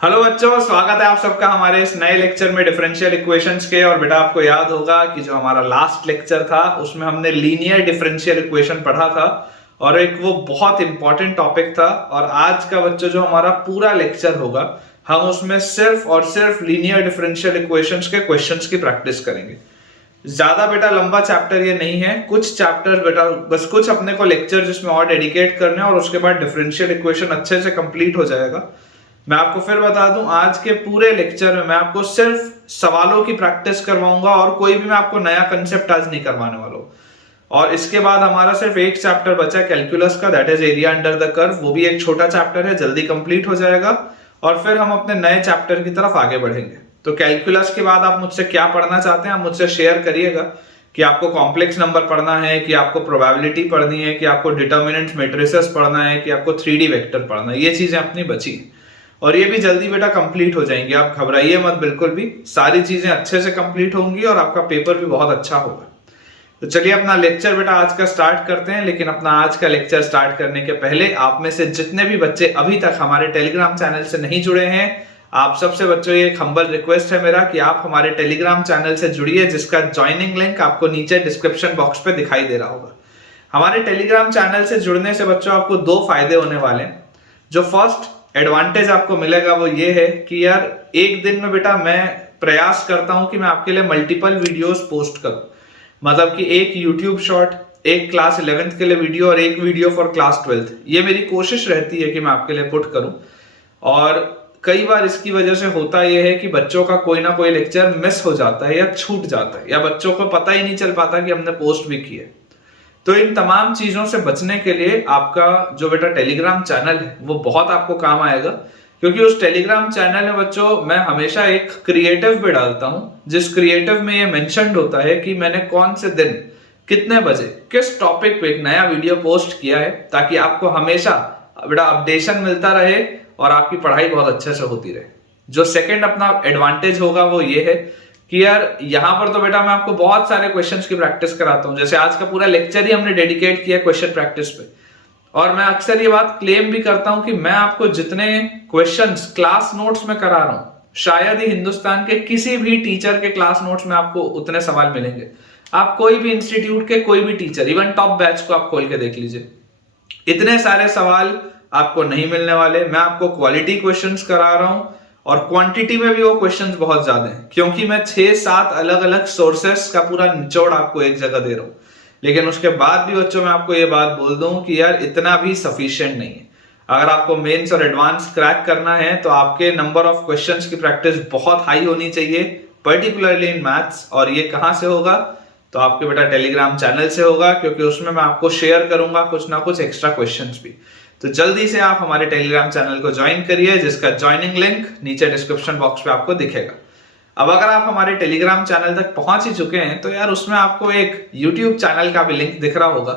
Hello बच्चों, स्वागत है आप सबका हमारे इस नए लेक्चर में डिफरेंशियल इक्वेशंस के। और बेटा आपको याद होगा कि जो हमारा लास्ट लेक्चर था उसमें हमने लीनियर डिफरेंशियल इक्वेशन पढ़ा था और एक वो बहुत इंपॉर्टेंट टॉपिक था। और आज का बच्चों जो हमारा पूरा लेक्चर होगा हम उसमें सिर्फ और सिर्फ लीनियर डिफरेंशियल इक्वेशंस के क्वेश्चंस की प्रैक्टिस करेंगे। ज्यादा बेटा लंबा चैप्टर ये नहीं है, कुछ चैप्टर बेटा बस कुछ अपने को लेक्चर जिसमें और डेडिकेट करने और उसके बाद डिफरेंशियल इक्वेशन अच्छे से कंप्लीट हो जाएगा। मैं आपको फिर बता दूं, आज के पूरे लेक्चर में मैं आपको सिर्फ सवालों की प्रैक्टिस करवाऊंगा और कोई भी मैं आपको नया कंसेप्ट आज नहीं करवाने वाला हूं। और इसके बाद हमारा सिर्फ एक चैप्टर बचा कैलकुलस का, that is area under the curve. वो भी एक छोटा चैप्टर है, जल्दी कंप्लीट हो जाएगा और फिर हम अपने नए चैप्टर की तरफ आगे बढ़ेंगे। तो कैलकुलस के बाद आप मुझसे क्या पढ़ना चाहते हैं आप मुझसे शेयर करिएगा कि आपको कॉम्प्लेक्स नंबर पढ़ना है, कि आपको प्रोबेबिलिटी पढ़नी है, कि आपको डिटर्मिनेंट मैट्रिसेस पढ़ना है, कि आपको 3D वेक्टर पढ़ना है। ये चीजें अपनी बची हैं और ये भी जल्दी बेटा कंप्लीट हो जाएंगी, आप घबराइए मत बिल्कुल भी। सारी चीजें अच्छे से कंप्लीट होंगी और आपका पेपर भी बहुत अच्छा होगा। तो चलिए अपना लेक्चर बेटा आज का स्टार्ट करते हैं। लेकिन अपना आज का लेक्चर स्टार्ट करने के पहले आप में से जितने भी बच्चे अभी तक हमारे टेलीग्राम चैनल से नहीं जुड़े हैं, आप सबसे बच्चों ये एक हम्बल रिक्वेस्ट है मेरा कि आप हमारे टेलीग्राम चैनल से जुड़िए, जिसका ज्वाइनिंग लिंक आपको नीचे डिस्क्रिप्शन बॉक्स पे दिखाई दे रहा होगा। हमारे टेलीग्राम चैनल से जुड़ने से बच्चों आपको दो फायदे होने वाले हैं। जो फर्स्ट एडवांटेज आपको मिलेगा वो ये है कि यार एक दिन में बेटा मैं प्रयास करता हूं कि मैं आपके लिए मल्टीपल वीडियोस पोस्ट करूं। मतलब कि एक यूट्यूब शॉर्ट, एक क्लास 11th के लिए वीडियो और एक वीडियो फॉर क्लास 12th। ये मेरी कोशिश रहती है कि मैं आपके लिए पुट करूं। और कई बार इसकी वजह से होता यह है कि बच्चों का कोई ना कोई लेक्चर मिस हो जाता है या छूट जाता है या बच्चों को पता ही नहीं चल पाता कि हमने पोस्ट भी की है। तो इन तमाम चीजों से बचने के लिए आपका जो बेटा टेलीग्राम चैनल है वो बहुत आपको काम आएगा, क्योंकि उस टेलीग्राम चैनल में बच्चों मैं हमेशा एक क्रिएटिव भी डालता हूं, जिस क्रिएटिव में ये मेंशन्ड होता है कि मैंने कौन से दिन कितने बजे किस टॉपिक पे एक नया वीडियो पोस्ट किया है, ताकि आपको हमेशा बेटा अपडेशन मिलता रहे और आपकी पढ़ाई बहुत अच्छे से होती रहे। जो सेकंड अपना एडवांटेज होगा वो ये है कि यार यहाँ पर तो बेटा मैं आपको बहुत सारे क्वेश्चंस की प्रैक्टिस कराता हूँ। जैसे आज का पूरा लेक्चर ही हमने डेडिकेट किया क्वेश्चन प्रैक्टिस पे। और मैं अक्सर ये बात क्लेम भी करता हूँ कि मैं आपको जितने क्वेश्चंस क्लास नोट्स में करा रहा हूँ, शायद ही हिंदुस्तान के किसी भी टीचर के क्लास नोट्स में आपको उतने सवाल मिलेंगे। आप कोई भी इंस्टीट्यूट के कोई भी टीचर, इवन टॉप बैच को आप खोल के देख लीजिए, इतने सारे सवाल आपको नहीं मिलने वाले। मैं आपको क्वालिटी क्वेश्चंस करा रहा हूं और क्वांटिटी में भी वो क्वेश्चंस बहुत ज्यादा हैं, क्योंकि मैं 6-7 अलग अलग सोर्सेस का पूरा निचोड़ आपको एक जगह दे रहा हूं। लेकिन उसके बाद भी बच्चों मैं आपको ये बात बोल दूं कि यार इतना भी सफिशिएंट नहीं है। अगर आपको मेंस और एडवांस क्रैक करना है तो आपके नंबर ऑफ क्वेश्चंस की प्रैक्टिस बहुत हाई होनी चाहिए, पर्टिकुलरली इन मैथ्स। और ये कहां से होगा? तो आपके बेटा टेलीग्राम चैनल से होगा, क्योंकि उसमें मैं आपको शेयर करूंगा कुछ ना कुछ एक्स्ट्रा क्वेश्चंस भी। तो जल्दी से आप हमारे टेलीग्राम चैनल को ज्वाइन करिए, जिसका ज्वाइनिंग लिंक नीचे डिस्क्रिप्शन बॉक्स पे आपको दिखेगा। अब अगर आप हमारे टेलीग्राम चैनल तक पहुंच ही चुके हैं तो यार उसमें आपको एक यूट्यूब चैनल का भी लिंक दिख रहा होगा।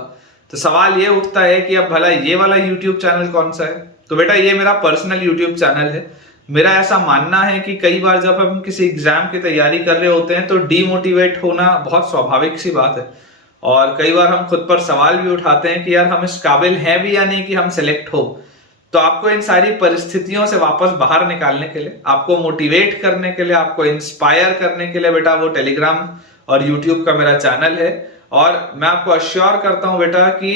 तो सवाल ये उठता है कि अब भला ये वाला यूट्यूब चैनल कौन सा है? तो बेटा ये मेरा पर्सनल यूट्यूब चैनल है। मेरा ऐसा मानना है कि कई बार जब हम किसी एग्जाम की तैयारी कर रहे होते हैं तो डीमोटिवेट होना बहुत स्वाभाविक सी बात है। और कई बार हम खुद पर सवाल भी उठाते हैं कि यार हम इस काबिल हैं भी या नहीं कि हम सिलेक्ट हो। तो आपको इन सारी परिस्थितियों से वापस बाहर निकालने के लिए, आपको मोटिवेट करने के लिए, आपको इंस्पायर करने के लिए बेटा वो टेलीग्राम और यूट्यूब का मेरा चैनल है। और मैं आपको अश्योर करता हूं बेटा कि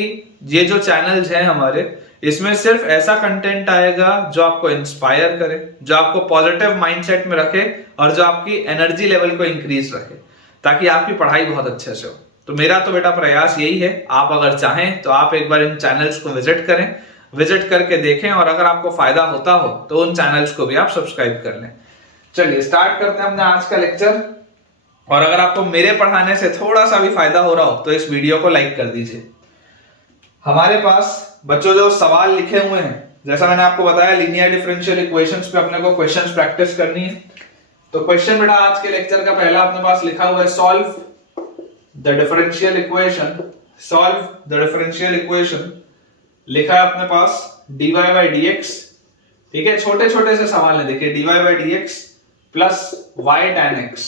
ये जो चैनल्स हैं हमारे, इसमें सिर्फ ऐसा कंटेंट आएगा जो आपको इंस्पायर करे, जो आपको पॉजिटिव माइंडसेट में रखे और जो आपकी एनर्जी लेवल को इंक्रीज रखे, ताकि आपकी पढ़ाई बहुत अच्छे से हो। तो मेरा तो बेटा प्रयास यही है। आप अगर चाहें तो आप एक बार इन चैनल्स को विजिट करें, विजिट करके देखें, और अगर आपको फायदा होता हो तो उन चैनल्स को भी आप सब्सक्राइब कर लें। चलिए स्टार्ट करते हैं हमने आज का लेक्चर। और अगर आपको मेरे पढ़ाने से थोड़ा सा भी फायदा हो रहा हो तो इस वीडियो को लाइक कर दीजिए। हमारे पास बच्चों जो सवाल लिखे हुए हैं, जैसा मैंने आपको बताया लीनियर डिफरेंशियल इक्वेशंस पे अपने को क्वेश्चंस प्रैक्टिस करनी है। तो क्वेश्चन बेटा आज के लेक्चर का पहला अपने पास लिखा हुआ है, solve the differential equation. Solve the differential equation लिखा है अपने पास dy by dx। ठीक है, छोटे छोटे से सवाल है, देखिए dy by dx plus y tan x,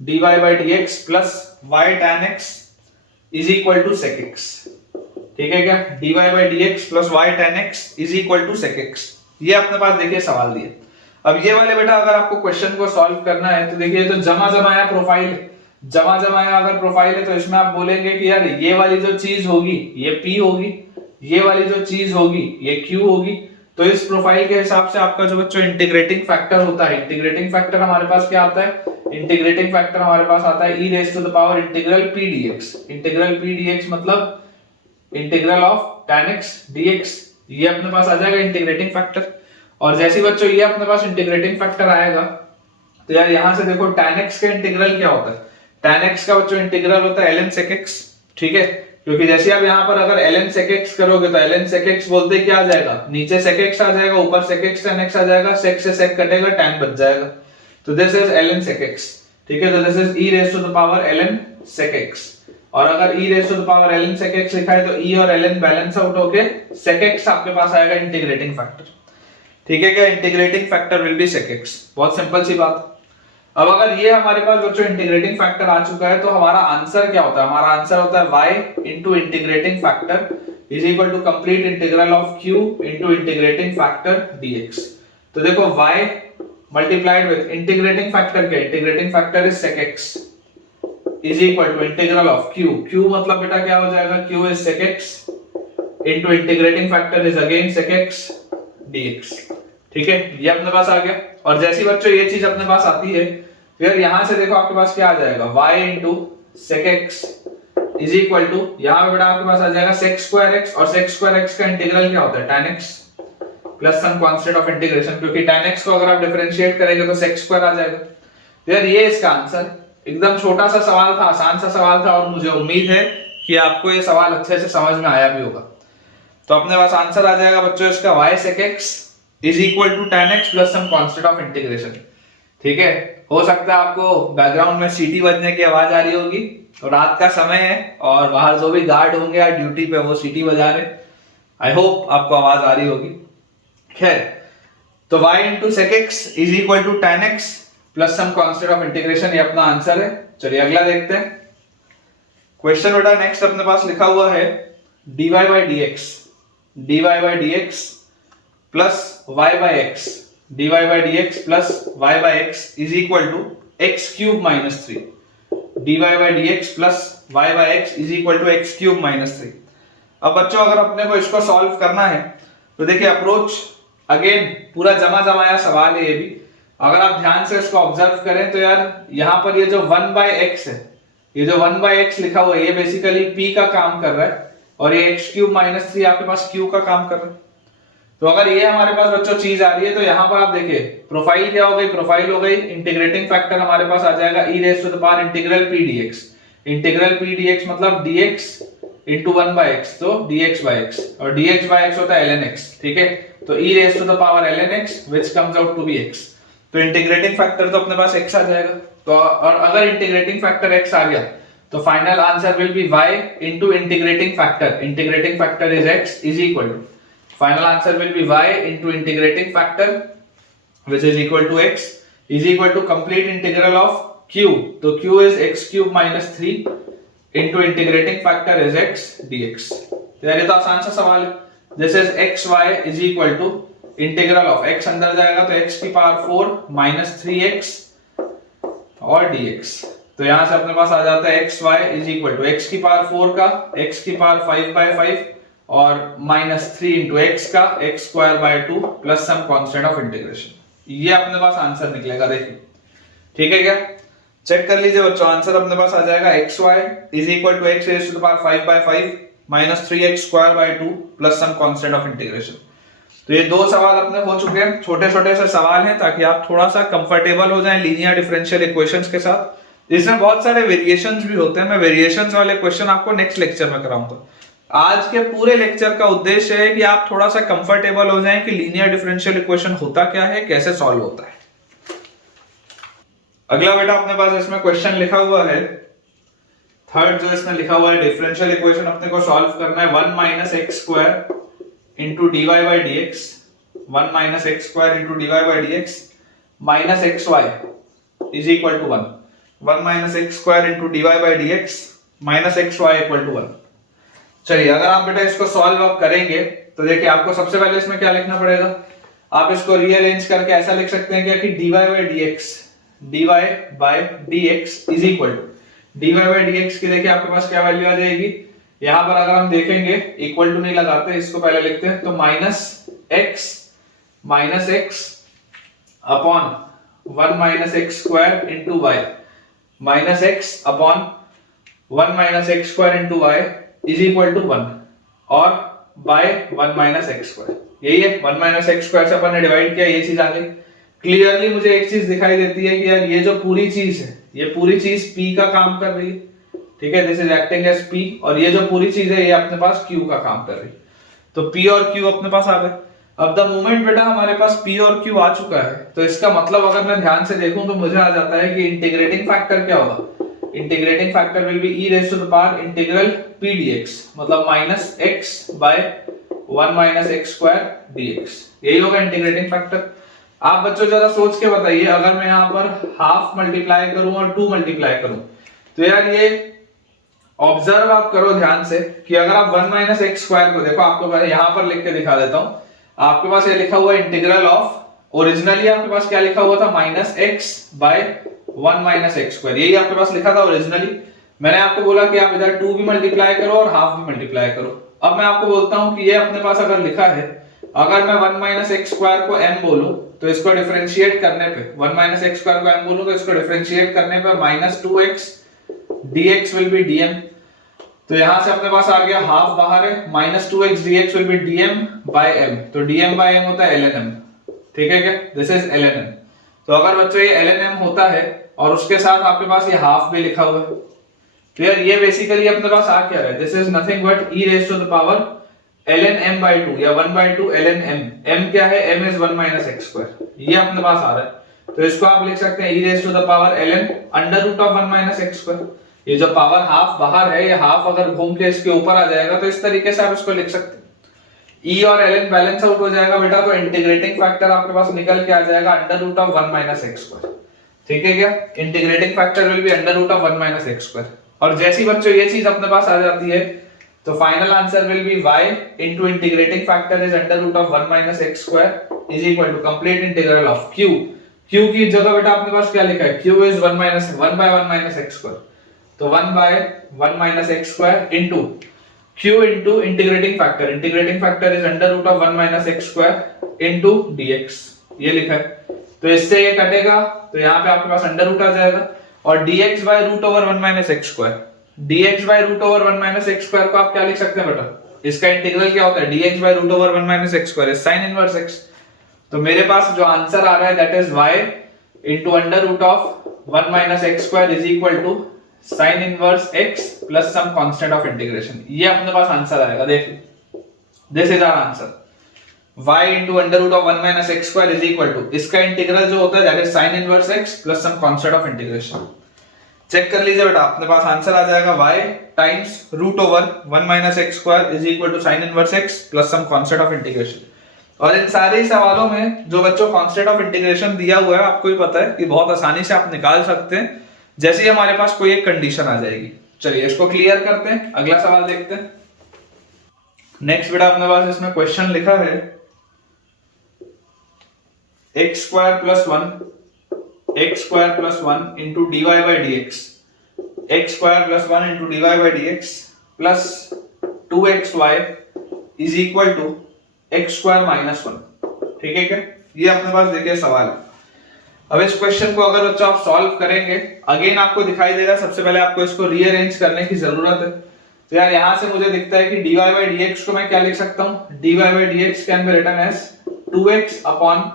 dy by dx plus y tan x is equal to sec x। ठीक है क्या? dy by dx plus y tan x is equal to sec x। ये अपने पास देखिए सवाल दिए। अब ये वाले बेटा अगर आपको क्वेश्चन को सॉल्व करना है तो देखिए तो जमा जमाया प्रोफाइल, जमा जमाया अगर प्रोफाइल है तो इसमें आप बोलेंगे कि यार ये वाली जो चीज होगी ये P होगी, ये वाली जो चीज होगी ये Q होगी। तो इस प्रोफाइल के हिसाब से आपका जो बच्चों इंटीग्रेटिंग फैक्टर होता है, इंटीग्रेटिंग फैक्टर हमारे पास क्या आता है, इंटीग्रेटिंग फैक्टर हमारे पास आता है e raise to the power integral p dx। Integral p dx मतलब integral of tan x dx, ये अपने पास आ जाएगा इंटीग्रेटिंग फैक्टर। और जैसे बच्चों ये अपने पास इंटीग्रेटिंग फैक्टर आएगा तो यार यहां से देखो tan x का इंटीग्रल क्या होता है, tan x का बच्चों इंटीग्रल होता है ln sec x, ठीक है। क्योंकि जैसे आप यहाँ पर अगर ln sec x करोगे तो ln sec x बोलते क्या आ जाएगा, नीचे sec x आ जाएगा, ऊपर sec x tan x आ जाएगा, sec से sec कटेगा, tan बच जाएगा। तो this is ln sec x, ठीक है। तो this is e raise to the power ln sec x। और अगर e raise to the power ln sec x लिखा है तो e और ln बैलेंस आउट होके sec x आपके पास आएगा इंटीग्रेटिंग फैक्टर, ठीक है क्या। Integrating factor will B sec x, बहुत सिंपल सी बात। अब अगर ये हमारे पास बच्चों इंटीग्रेटिंग फैक्टर आ चुका है तो हमारा आंसर क्या होता है, हमारा आंसर होता है y into integrating factor is equal to complete integral of q into integrating factor dx। तो देखो y multiplied with integrating factor क्या, integrating factor is sec x is equal to integral of q, q मतलब बेटा क्या हो जाएगा, q is sec x into integrating factor is again sec x dx, ठीक है। ये अपने पास आ गया। और जैसी बच्चों ये चीज अपने पास आती है फिर यहां से देखो आपके पास क्या आ जाएगा, y into sec x is equal to, यहां पे बेटा आपके पास आ जाएगा sec स्क्वायर x, और sec स्क्वायर x का इंटीग्रल क्या होता है, tan x plus some constant of integration, क्योंकि tan x को अगर आप डिफरेंशिएट करेंगे तो sec स्क्वायर आ जाएगा। तो यार ये इसका आंसर, एकदम छोटा सा सवाल था, आसान सा सवाल था, और मुझे उम्मीद है कि आपको ये सवाल अच्छे से समझ में आया भी होगा। तो अपने पास आंसर आ जाएगा बच्चों इसका y sec x is equal to tan x plus some constant of integration, ठीक है। हो सकता है आपको बैकग्राउंड में सीटी बजने की आवाज आ रही होगी, तो रात का समय है और बाहर जो भी गार्ड होंगे या ड्यूटी पे वो सीटी बजा रहे, आई होप आपको आवाज आ रही होगी। खैर, तो y into sec x is equal to tan x plus some constant of integration, ये अपना आंसर है। चलिए अगला देखते हैं क्वेश्चन। बेटा नेक्स्ट अपने पास लिखा हुआ है dy by dx plus y by x, dy by dx plus y by x is equal to x cube minus 3, dy by dx plus y by x is equal to x cube minus 3। अब बच्चों अगर अपने को इसको solve करना है तो देखिए अप्रोच अगेन पूरा जमा जमाया सवाल है ये भी। अगर आप ध्यान से इसको ऑब्जर्व करें तो यार यहाँ पर ये जो 1 by x है, ये जो 1 by x लिखा हुआ है ये बेसिकली p का काम कर रहा है, और ये x क्यूब माइनस 3 आपके पास q का काम कर रहा है। तो अगर ये हमारे पास बच्चों चीज आ रही है तो यहाँ पर आप देखिए प्रोफाइल क्या हो गई, प्रोफाइल हो गई इंटीग्रेटिंग फैक्टर हमारे पास आ जाएगा e raise to the power integral p dx, integral p dx मतलब dx into 1 by x, तो dx by x, और dx by x होता है ln x, ठीक है। तो e raise to the power ln x which comes out to be x, तो integrating factor तो अपने पास x आ जाएगा। तो और अगर इंटीग्रेटिंग फैक्टर x आ गया तो final answer will be y into integrating factor is x is equal to, final answer will be y into integrating factor which is equal to x is equal to complete integral of q, तो q is x cube minus 3 into integrating factor is x dx। तो यार ये तो आसान सा सवाल है। this is xy is equal to integral of x अंदर जाएगा तो x की पावर 4 minus 3x और dx। तो यहां से अपने पास आ जाता है xy is equal to x की पावर 4 का x की पावर 5 by 5 और माइनस 3 इंटू एक्स का x square by 2 plus some constant of integration, ये अपने पास आंसर निकलेगा। देखिए ठीक है क्या, चेक कर लीजिए बच्चों, आंसर अपने पास आ जाएगा xy is equal to x raise to the power 5 by 5 minus 3x square by 2 plus some constant of integration. तो ये दो सवाल अपने हो चुके हैं, छोटे छोटे से सवाल हैं ताकि आप थोड़ा सा कंफर्टेबल हो जाएं लीनियर डिफरेंशियल इक्वेशंस के साथ। इसमें बहुत सारे वेरिएशंस भी होते हैं, मैं वेरिएशंस वाले क्वेश्चन आपको नेक्स्ट लेक्चर में कराऊंगा। आज के पूरे लेक्चर का उद्देश्य है कि आप थोड़ा सा कंफर्टेबल हो जाएं कि लीनियर डिफरेंशियल इक्वेशन होता क्या है, कैसे सॉल्व होता है। अगला बेटा अपने पास इसमें क्वेश्चन लिखा हुआ है थर्ड, जो इसमें लिखा हुआ है डिफरेंशियल इक्वेशन अपने को सॉल्व करना है 1 minus x square into d y by d x, 1 minus x square into d y by d x minus x y is equal to 1, 1 minus x square into d y by d x minus x y equal to 1। चलिए अगर आप बेटा इसको solve आप करेंगे तो देखिए आपको सबसे पहले इसमें क्या लिखना पड़ेगा, आप इसको रीअरेंज करके ऐसा लिख सकते हैं कि dy by dx is equal to dy by dx की देखिए आपके पास क्या वैल्यू आ जाएगी, यहां पर अगर हम देखेंगे इक्वल टू नहीं लगाते, इसको पहले लिखते हैं, तो minus x upon 1 minus x square into y, minus x upon 1 minus x square into y is equal to 1 और बाय 1 माइनस एक्स स्क्वायर, यही है 1 माइनस एक्स स्क्वायर से अपन ने डिवाइड किया, ये चीज आ गई। क्लियरली मुझे एक चीज दिखाई देती है कि यार ये जो पूरी चीज है, ये पूरी चीज p का काम कर रही है, ठीक है, this is acting as p, और ये जो पूरी चीज है ये अपने पास q का काम कर रही है, तो p और q अपने पास आ गए। अब द मोमेंट बेटा हमारे पास p और q आ चुका है, तो इसका मतलब अगर मैं ध्यान से देखूं तो मुझे आ जाता है कि इंटीग्रेटिंग फैक्टर क्या होगा, integrating factor will be e raise to the power integral p dx, मतलब minus x by 1 minus x square dx, यही होगा इंटीग्रेटिंग फैक्टर। आप बच्चों जरा सोच के बताइए, अगर मैं यहाँ पर हाफ मल्टीप्लाई करूं और 2 मल्टीप्लाई करूं, तो यार ये ऑब्जर्व आप करो ध्यान से कि अगर आप 1 माइनस एक्स स्क्वायर को देखो, आपको यहाँ पर लिख के दिखा देता हूं, आपके पास ये लिखा हुआ इंटीग्रल ऑफ, ओरिजिनली आपके पास क्या लिखा हुआ था, minus x by 1 minus x square, यही आपके पास लिखा था ओरिजिनली। मैंने आपको बोला कि आप इधर 2 भी मल्टीप्लाई करो और हाफ भी मल्टीप्लाई करो। अब मैं आपको बोलता हूं कि ये अपने पास अगर लिखा है, अगर मैं 1 माइनस एक्स स्क्वायर को m बोलूं तो इसको डिफरेंशिएट करने पे 1 माइनस एक्स स्क्वायर को m बोलूं तो इसको डिफरेंशिएट करने पे minus 2x dx will be dm, तो यहां से अपने पास आ गया हाफ बाहर है, minus 2x dx will be dm by m, तो dm बाय m होता है ln m, ठीक है क्या, दिस इज ln m। तो अगर बच्चों ये ln m होता है और उसके साथ आपके पास ये हाफ भी लिखा हुआ है, तो यार ये बेसिकली अपने पास आ क्या रहा है, this is nothing but e raise to the power ln m by 2 या 1 by 2 ln m, m क्या है, m is 1 minus x square, ये अपने पास आ रहा है, तो इसको आप लिख सकते हैं e raised to the power ln under root of 1 minus x square। ये जो पावर हाफ बाहर है, ये हाफ अगर घूम के इसके ऊपर आ जाएगा तो इस तरीके से आप इसको लिख सकते हैं, e और ln बैलेंस आउट हो जाएगा बेटा, तो इंटीग्रेटिंग फैक्टर आपके पास निकल के आ जाएगा under root of 1 minus x square, ठीक है क्या, integrating factor will be under root of 1 minus x square। और जैसी बच्चों ये चीज अपने पास आ जाती है, तो final answer will be y into integrating factor is under root of 1 minus x square is equal to complete integral of q, q की जगह बेटा अपने पास क्या लिखा है, q is 1 by 1 minus x square, तो 1 by 1 minus x square into q into integrating factor is under root of 1 minus x square into dx, ये लिखा है, तो इससे ये कटेगा, तो यहाँ पे आपके पास अंडर रूट आ जाएगा, और dx by root over 1 minus x square, dx by root over 1 minus x square को आप क्या लिख सकते हैं बेटा, इसका इंटीग्रल क्या होता है, dx by root over 1 minus x square is sin inverse x, तो मेरे पास जो आंसर आ रहा है that is y into under root of 1 minus x square is equal to sin inverse x plus some constant of integration, ये अपने पास आंसर आएगा, देखिए this is our answer, y into under root of 1 minus x square is equal to, इसका इंटीग्रल जो होता है that is sin inverse x plus some constant of integration। Check कर लीजिए बेटा, अपने पास आंसर आ जाएगा y times root over 1 minus x square is equal to sine inverse x plus some constant of integration. और इन सारे सवालों में जो बच्चों कांस्टेंट ऑफ इंटीग्रेशन दिया हुआ है, आपको भी पता है कि बहुत आसानी से आप निकाल सकते हैं जैसे ही हमारे पास कोई एक कंडीशन आ जाएगी। चलिए इसको क्लियर करते हैं, अगला सवाल देखते हैं। नेक्स्ट बेटा अपने पास इसमें क्वेश्चन लिखा है x square plus 1 into dy by dx, x square plus 1 into dy by dx plus 2xy is equal to x square minus 1, ठीक है क्या, ये अपने पास देखिए सवाल है। अब इस क्वेश्चन को अगर बच्चों आप सॉल्व करेंगे, अगेन आपको दिखाई देगा, सबसे पहले आपको इसको रीअरेंज करने की जरूरत है। तो यार यहां से मुझे दिखता है कि dy by dx को मैं क्या लिख सकता हूं, dy by dx can be written as 2x upon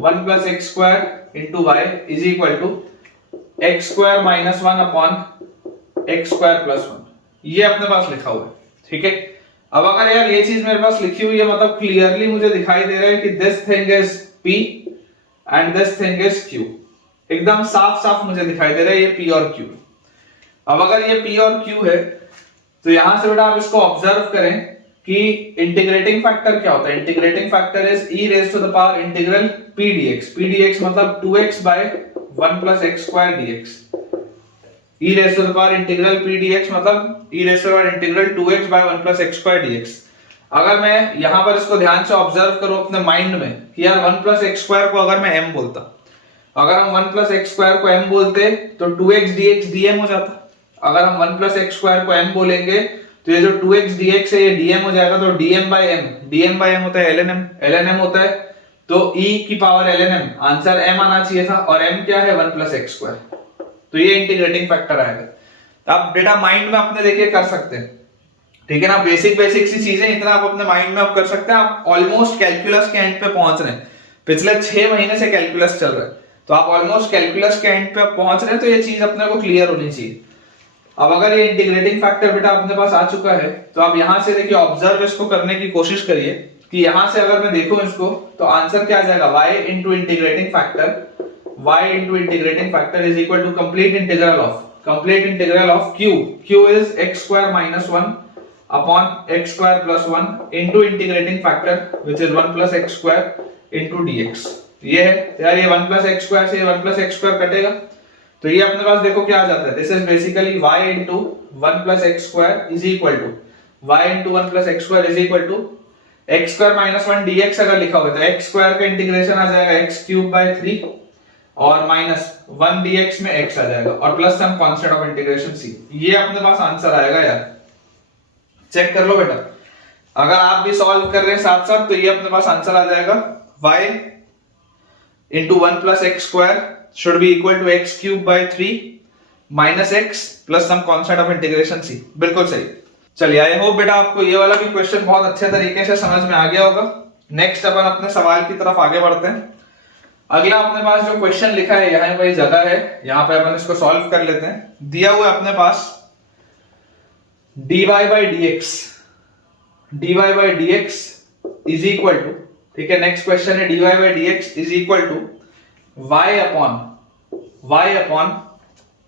1 plus x square into y is equal to x square minus 1 upon x square plus 1, ये अपने पास लिखा हुआ है, ठीक है। अब अगर यार ये चीज मेरे पास लिखी हुई है, मतलब क्लियरली मुझे दिखाई दे रहा है कि this thing is p and this thing is q, एकदम साफ साफ मुझे दिखाई दे रहा है ये p और q। अब अगर ये p और q है, तो यहां से बेटा आप इसको ऑब्जर्व करें कि इंटीग्रेटिंग फैक्टर क्या होता है, integrating factor is e raise to the power integral p dx मतलब 2x by 1 plus x square dx, e raise to the power integral p dx मतलब e raise to the power integral 2x by 1 plus x square dx। अगर मैं यहाँ पर इसको ध्यान से observe करूं अपने माइंड में कि यार 1 प्लस एक्स स्क्वायर को अगर मैं m बोलता, अगर हम 1 प्लस एक्स स्क्वायर को m बोलते तो 2x dx dm हो जाता। अगर हम 1 प्लस एक्स स्क्वायर को m बोलेंगे तो ये जो 2x dx है ये dm हो जाएगा, तो dm by m होता है ln m होता है, तो e की power ln m, answer m आना चाहिए था, और m क्या है 1 प्लस एक्स स्क्वायर, तो ये इंटीग्रेटिंग फैक्टर आएगा। तो आप डेटा माइंड में अपने देखिए कर सकते हैं, ठीक है ना, बेसिक सी चीजें इतना आप अपने माइंड में आप कर सकते हैं। आप ऑलमोस्ट कैलकुलस के एंड पे पहुंच रहे हैं, पिछले 6 महीने से कैलकुलस चल रहा है, तो आप ऑलमोस्ट कैलकुलस के एंड पे आप पहुंच रहे हैं, तो ये चीज अपने को क्लियर होनी चाहिए। अब अगर ये इंटीग्रेटिंग फैक्टर बेटा अपने पास आ चुका है, तो आप यहां से देखिए ऑब्जर्व इसको करने की कोशिश करिए कि यहां से अगर मैं देखूं इसको तो आंसर क्या आ जाएगा, y into integrating factor is equal to complete integral of q is x square minus 1 upon x square plus 1 into integrating factor which is 1 plus x square into dx। ये है यार, ये 1 प्लस x स्क्वायर से 1 plus x square कटेगा, तो ये अपने पास देखो क्या आ जाता है, this is basically y into 1 plus x square is equal to y into 1 plus x square is equal to x square minus 1 dx अगर लिखा होगा तो x स्क्वायर का इंटीग्रेशन आ जाएगा x क्यूब बाय 3 और माइनस 1 dx में x आ जाएगा और plus some constant of integration c। ये अपने पास आंसर आएगा यार, चेक कर लो बेटा, अगर आप भी सॉल्व कर रहे हैं साथ साथ तो ये अपने पास आंसर आ जाएगा y into 1 plus x square should be equal to x cube by 3 minus x plus some constant of integration c। बिल्कुल सही। चलिए, आई होप बेटा आपको ये वाला भी क्वेश्चन बहुत अच्छे तरीके से समझ में आ गया होगा। नेक्स्ट अपन अपने सवाल की तरफ आगे बढ़ते हैं। अगला अपने पास जो क्वेश्चन लिखा है यहाँ पे जगह है, यहाँ पे अपन इसको सॉल्व कर लेते हैं। दिया हुआ है अपने पास dy by dx is equal to, ठीक है, नेक्स्ट क्वेश्चन है dy by dx is equal to y upon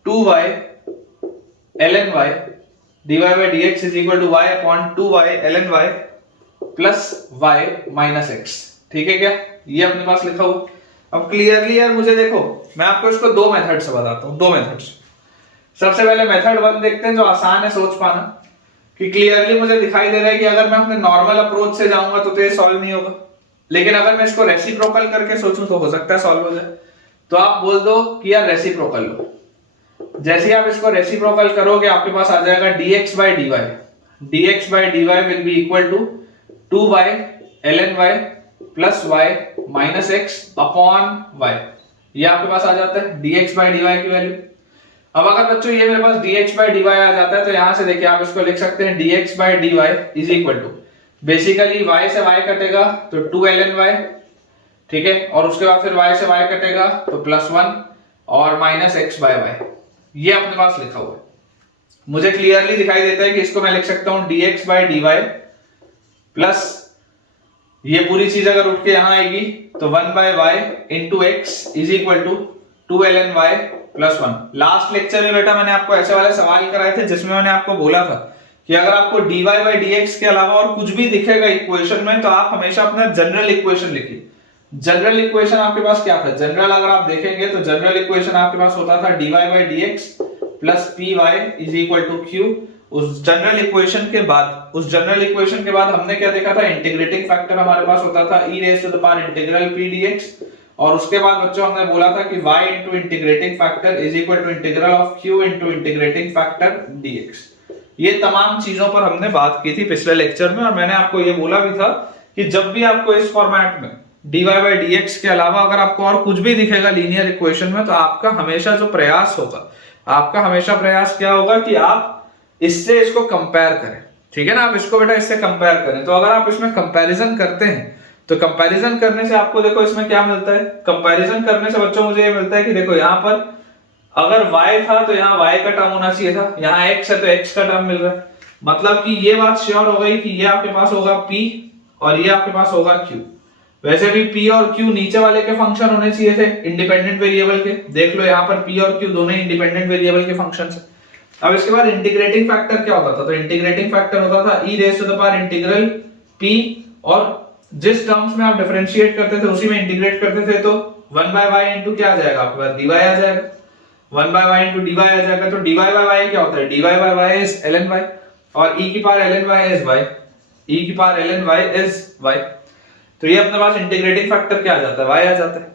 2y ln y, dy by dx is equal to y upon 2y ln y plus y minus x, ठीक है क्या, ये अपने पास लिखा हुआ। अब क्लियरली यार मुझे देखो, मैं आपको इसको दो मेथड से बताता हूँ, दो मेथड से। सबसे पहले मेथड 1 देखते हैं जो आसान है सोच पाना, कि क्लियरली मुझे दिखाई दे रहा है कि अगर मैं अपने नॉर्मल अप्रोच से जाऊंगा तो ये सॉल्व नहीं होगा, लेकिन अगर मैं इसको रेसिप्रोकल करके सोचूं तो हो सकता है सॉल्व हो जाए। तो आप बोल दो कि यार रेसिप्रोकल लो। जैसे ही आप इसको रेसिप्रोकल करोगे आपके पास आ जाएगा dx by dy will be equal to 2y ln y plus y minus x upon y, ये आपके पास आ जाता है dx by dy की वैल्यू। अब अगर बच्चों ये मेरे पास dx by dy आ जाता है तो यहां से देखिए आप इसको लिख सकते हैं dx by dy is equal to, basically y से y कटेगा तो 2 ln y, ठीक है, और उसके बाद फिर y से y कटेगा तो प्लस 1 और माइनस x बाय y, ये अपने पास लिखा हुआ है। मुझे क्लियरली दिखाई देता है कि इसको मैं लिख सकता हूं dx by dy प्लस ये पूरी चीज अगर उठ के यहां आएगी तो 1 by y into x is equal to 2 ln y plus 1। Last lecture में बेटा मैंने आपको ऐसे वाले सवाल कराए थे जिसमें मैंने आपको बोला था कि अगर आपको dy by dx के अलावा और कुछ भी दिखेगा इक्वेशन में तो आप हमेशा अपना जनरल इक्वेशन लिखिए। जनरल इक्वेशन आपके पास क्या था, जनरल अगर आप देखेंगे तो जनरल इक्वेशन आपके पास होता था dy by dx plus py is equal to q। उस जनरल इक्वेशन के बाद हमने क्या देखा था, इंटीग्रेटिंग फैक्टर हमारे पास होता था e raise to the power integral p dx, और उसके बाद बच्चों हमने बोला था कि y into integrating factor is equal to integral of q into integrating factor dx। ये तमाम चीजों पर हमने बात की थी पिछले लेक्चर में, और मैंने आपको ये बोला भी था कि जब भी आपको इस फॉर्मेट में dy by dx के अलावा अगर आपको और कुछ भी दिखेगा लीनियर इक्वेशन में तो आपका हमेशा जो प्रयास होगा, आपका हमेशा प्रयास क्या होगा कि आप इससे इसको कंपेयर करें, ठीक है ना, आप इसको बेटा इससे कंपेयर करें। तो अगर आप इसमें कंपैरिजन करते हैं तो कंपैरिजन करने से आपको देखो इसमें क्या मिलता है, कंपैरिजन करने से बच्चों मुझे ये मिलता है कि देखो यहाँ पर अगर y था तो यहाँ y का टर्म होना चाहिए था, यहाँ x है तो x का टर्म मिल रहा है, मतलब कि ये बात श्योर हो गई कि ये आपके पास होगा p और ये आपके पास होगा q। वैसे भी p और q नीचे वाले के फंक्शन होने चाहिए थे इंडिपेंडेंट वेरिएबल के, देख लो यहाँ पर p और q दोनों इंडिपेंडेंट वेरिएबल के फंक्शंस हैं। अब इसके बाद इंटीग्रेटिंग फैक्टर क्या होता था, तो इंटीग्रेटिंग फैक्टर होता था e raise to the power integral p, और जिस टर्म्स में आप डिफरेंशिएट करते थे उसी में इंटीग्रेट करते थे तो 1 by y इनटू क्या आ जाएगा आपके पास dy आ जाएगा, 1 by y इनटू dy आ जाएगा। तो dy by y क्या होता है, dy by y is ln y और e की power ln y is y e की power ln y is y। तो ये अपने पास इंटीग्रेटिंग फैक्टर क्या आ जाता है, y आ जाता है।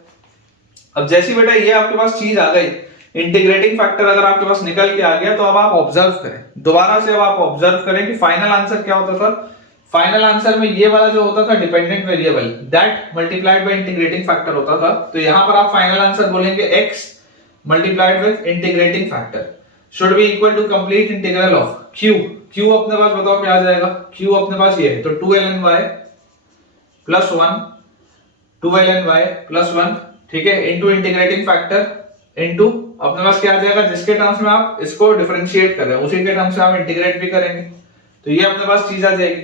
अब जैसी बेटा ये आपके पास चीज आ गई, इंटीग्रेटिंग फैक्टर अगर आपके पास निकल के आ गया, तो अब आप ऑब्जर्व करें दोबारा से, अब आप ऑब्जर्व करें कि फाइनल आंसर क्या होता था। फाइनल आंसर में ये वाला जो होता था dependent variable, that multiplied by integrating factor होता था। तो यहां पर आप फाइनल आंसर बोलेंगे x multiplied with integrating factor should be equal to complete integral of q अपने पास बताओ क्या आ जाएगा, q अपने पास ये है, तो 2ln y plus 1 2ln y plus 1, ठीक है, इनटू इंटीग्रेटिंग फैक्टर इनटू अपने पास क्या आ जाएगा, जिसके टर्म्स में आप इसको डिफरेंशिएट कर रहे हैं उसी के टर्म्स से आप इंटीग्रेट भी करेंगे, तो ये अपने पास चीज आ जाएगी।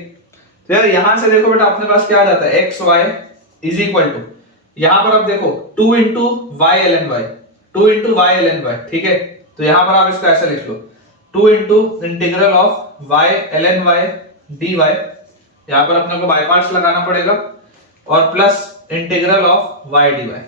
तो यार यहां से देखो बेटा अपने पास क्या आ जाता है, xy इज इक्वल टू, यहां पर आप देखो 2 into y ln y, 2 into y ln y, ठीक है। तो यहां पर आप इसको ऐसा लिख लो, 2 into integral of y ln y dy, यहां पर अपने को बाय पार्ट्स लगाना पड़ेगा, और plus integral of y dy,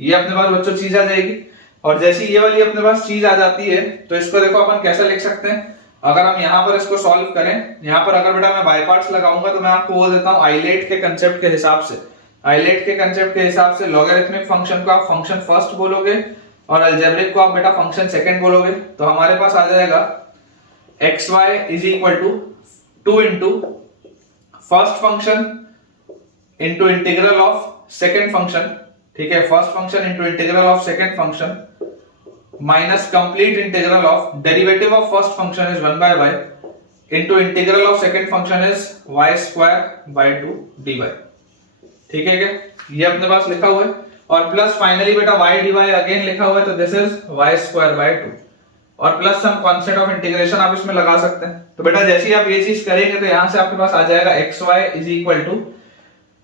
ये अपने पास बच्चों चीज आ जाएगी। और जैसी ये वाली अपने पास चीज आ जाती है, तो इसको देखो अपन कैसे लिख सकते हैं, अगर हम यहाँ पर इसको सॉल्व करें, यहाँ पर अगर बेटा मैं बाय पार्ट्स लगाऊंगा, तो मैं आपको बोल देता हूँ आइलेट के कंसेप्ट के हिसाब से, आइलेट के कंसेप्ट के हिसाब से लॉगरिथमिक फंक्शन को आप फंक्शन फर्स्ट बोलोगे और अलजेब्रिक को आप बेटा फंक्शन सेकंड बोलोगे। तो हमारे पास आ जाएगा xy is equal to 2 into first function into integral of second function, ठीक है, first function into integral of second function minus complete integral of derivative of first function is 1 by y into integral of second function is y square by 2 dy, ठीक है क्या, ये अपने पास लिखा हुआ है। और प्लस फाइनली बेटा y dy अगेन लिखा हुआ है, तो this is y square by 2, और plus some constant of integration आप इसमें लगा सकते हैं। तो बेटा जैसे ही आप ये चीज करेंगे, तो यहां से आपके पास आ जाएगा xy इज इक्वल टू,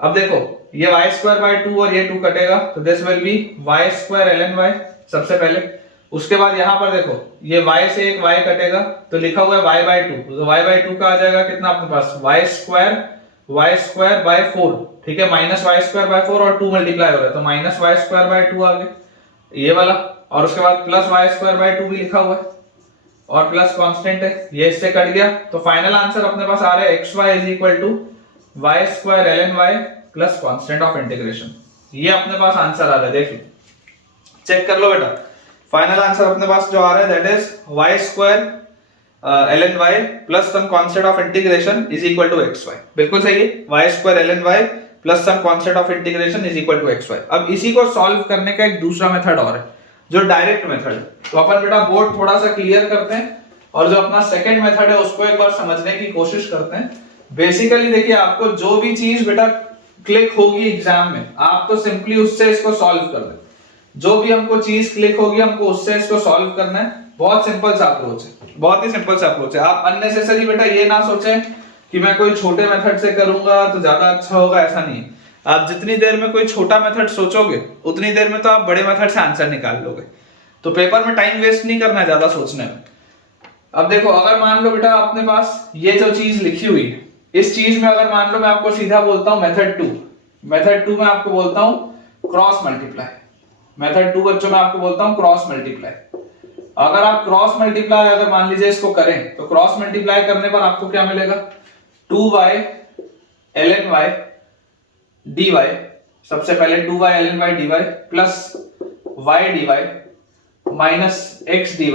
अब देखो ये y स्क्वायर बाय 2 और ये 2 कटेगा, तो this will be y square ln y सबसे पहले, उसके बाद यहां पर देखो ये y से एक y कटेगा, तो लिखा हुआ है y बाय 2, तो y बाय 2 का आ जाएगा कितना अपने पास, y स्क्वायर बाय 4, ठीक है, माइनस y स्क्वायर बाय 4 और 2 मल्टीप्लाई हो रहा है, तो माइनस y स्क्वायर बाय 2 आ गया ये वाला, और उसके बाद प्लस y स्क्वायर बाय 2 भी लिखा हुआ है, और प्लस कांस्टेंट है, ये इससे कट गया। तो फाइनल आंसर अपने पास आ रहा है xy is equal to y square ln y plus constant of integration, ये अपने पास आंसर आ रहा है, देख लो चेक कर लो बेटा। फाइनल आंसर अपने पास जो आ रहा है that is y square ln y plus some constant of integration is equal to xy, बिल्कुल सही है, y square ln y plus some constant of integration is equal to xy। अब इसी को सॉल्व करने का एक दूसरा मेथड और है, जो डायरेक्ट मेथड है। तो अपन बेटा बोर्ड थोड़ा सा क्लियर करते हैं, और जो अपना सेकंड मेथड है उसको एक बार समझने की कोशिश करते हैं। बेसिकली देखिए, आपको जो भी चीज बेटा क्लिक होगी एग्जाम में, आप तो सिंपली उससे इसको सॉल्व कर दें, जो भी हमको चीज क्लिक होगी हमको उससे इसको सॉल्व करना है। बहुत सिंपल सा अप्रोच है, बहुत ही सिंपल सा अप्रोच है। आप अननेसेसरी बेटा ये ना सोचें कि मैं कोई छोटे मेथड से करूंगा तो ज्यादा अच्छा होगा, ऐसा नहीं है। आप जितनी देर में कोई छोटा मेथड सोचोगे, उतनी देर में तो आप बड़े मेथड से आंसर निकाल लोगे। तो पेपर में टाइम वेस्ट नहीं करना है ज्यादा सोचने में। अब देखो, अगर मान लो बेटा अपने पास ये जो चीज लिखी हुई है, इस चीज में अगर मान लो मैं आपको सीधा बोलता हूं मेथड 2 में आपको बोलता हूं क्रॉस मल्टीप्लाई, मेथड 2 बच्चों में आपको बोलता हूं क्रॉस मल्टीप्लाई। अगर आप क्रॉस मल्टीप्लाई अगर मान लीजिए इसको करें, तो क्रॉस मल्टीप्लाई करने पर आपको क्या मिलेगा, 2y ln y dy, सबसे पहले 2y ln y dy plus y dy minus x dy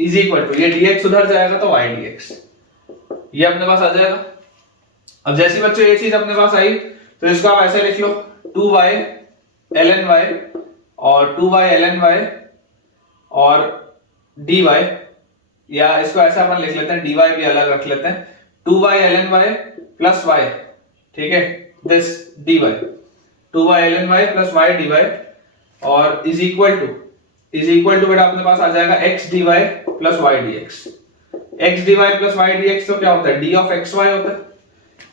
is equal to, ये dx उधर जाएगा तो y dx, ये अपने पास आ जाएगा। अब जैसे बच्चों ये चीज अपने पास आई, तो इसको आप ऐसे लिख लो 2y ln y और 2y ln y और dy, या इसको ऐसा अपन लिख लेते हैं, dy भी अलग रख लेते हैं, 2y ln y plus y, ठीक है, this dy, 2y ln y plus y dy, और इज इक्वल टू बेटा अपने पास आ जाएगा x dy plus y dx। x dy plus y dx तो क्या होता है, d of xy होता है।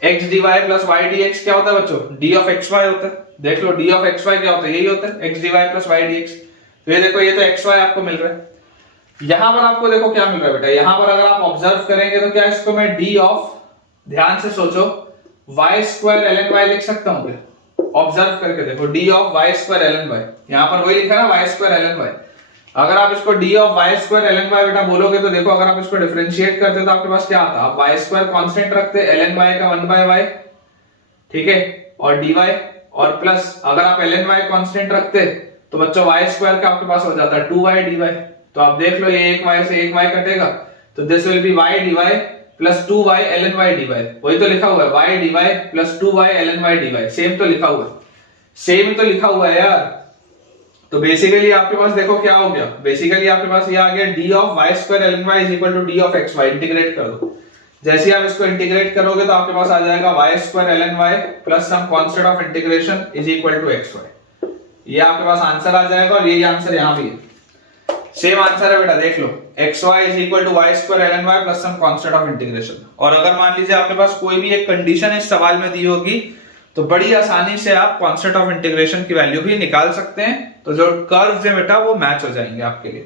x dy plus y dx क्या होता है बच्चों, d of xy होता है। देख लो d of xy क्या होता है, यही होता है x dy plus y dx। तो ये देखो, ये तो xy आपको मिल रहा है। यहां पर आपको देखो क्या मिल रहा है बेटा, यहां पर अगर आप ऑब्जर्व करेंगे तो क्या इसको मैं d ऑफ, ध्यान से सोचो, y स्क्वायर ln y लिख सकता हूं क्या, ऑब्जर्व करके देखो, d of y square ln y, यहां पर वही लिखा है ना y स्क्वायर ln y, अगर आप इसको d of y square l n y बेटा बोलोगे तो देखो अगर आप इसको डिफरेंशिएट करते तो आपके पास क्या आता, आप वाई स्क्वायर कांस्टेंट रखते, एल एन वाई का 1 बाय वाई, ठीक है, और डी वाई, और प्लस अगर आप एल एन वाई कांस्टेंट रखते तो बच्चों वाई स्क्वायर का आपके पास हो जाता है 2y dy। तो आप देख लो ये एक y से एक y कटेगा तो this will be y dy plus 2y ln y dy। वही तो लिखा हुआ है y dy plus 2y ln y dy, same तो लिखा हुआ है, सेम ही तो लिखा हुआ है यार। तो बेसिकली आपके पास देखो क्या हो गया, बेसिकली आपके पास ये आ गया d of y square ln y is equal to d of xy। Integrate कर दो, जैसे आप इसको इंटीग्रेट करोगे तो आपके पास आ जाएगा y square ln y plus some constant of integration is equal to xy। ये आपके पास आंसर आ जाएगा और ये आंसर यहां भी है, सेम आंसर है बेटा, देख लो xy is equal to y square ln y plus some constant of integration. और अगर मान लीजिए आपके पास कोई भी एक कंडीशन इस सवाल में दी होगी तो बड़ी आसानी से आप कांस्टेंट ऑफ इंटीग्रेशन की वैल्यू भी निकाल सकते हैं, तो जो कर्व्स है बेटा वो मैच हो जाएंगे आपके लिए।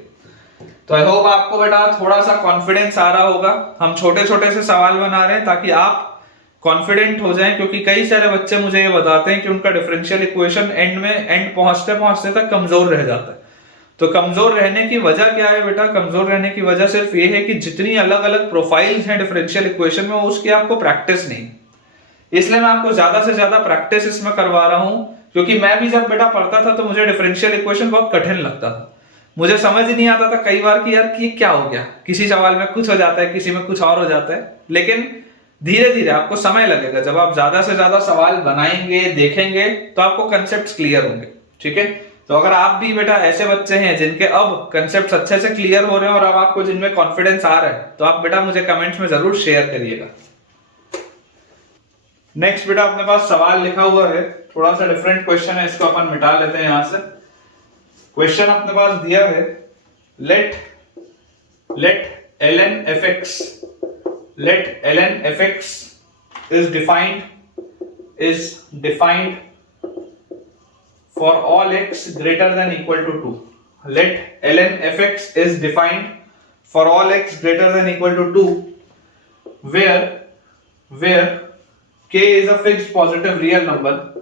तो आई होप आपको बेटा थोड़ा सा कॉन्फिडेंस आ रहा होगा, हम छोटे छोटे से सवाल बना रहे हैं ताकि आप कॉन्फिडेंट हो जाएं, क्योंकि कई सारे बच्चे मुझे ये बताते हैं कि उनका डिफरेंशियल इक्वेशन एंड पहुंचते पहुंचते तक कमजोर रह जाता है। तो कमजोर रहने की वजह क्या है बेटा, कमजोर रहने की वजह सिर्फ ये है कि जितनी अलग अलग प्रोफाइल्स हैं डिफरेंशियल इक्वेशन में उसकी आपको प्रैक्टिस नहीं, इसलिए मैं आपको ज्यादा से ज्यादा प्रैक्टिस इसमें करवा रहा हूं। क्योंकि मैं भी जब बेटा पढ़ता था तो मुझे डिफरेंशियल इक्वेशन बहुत कठिन लगता था, मुझे समझ ही नहीं आता था कई बार कि यार कि क्या हो गया, किसी सवाल में कुछ हो जाता है किसी में कुछ और हो जाता है। लेकिन धीरे धीरे आपको समय लगेगा, जब आप ज्यादा से ज्यादा सवाल बनाएंगे देखेंगे तो आपको कंसेप्ट्स क्लियर होंगे, ठीक है। तो अगर आप भी बेटा ऐसे बच्चे हैं जिनके अब कंसेप्ट्स अच्छे से क्लियर हो रहे हैं और अब आपको जिनमें कॉन्फिडेंस आ रहा है तो आप बेटा मुझे कमेंट्स में जरूर शेयर करिएगा। नेक्स्ट बेटा अपने पास सवाल लिखा हुआ है, थोड़ा सा डिफरेंट क्वेश्चन है, इसको अपन मिटा लेते हैं यहां से। क्वेश्चन अपने पास दिया है, let ln fx is defined for all x greater than equal to 2. Let ln fx is defined for all x greater than equal to 2 where k is a fixed positive real number,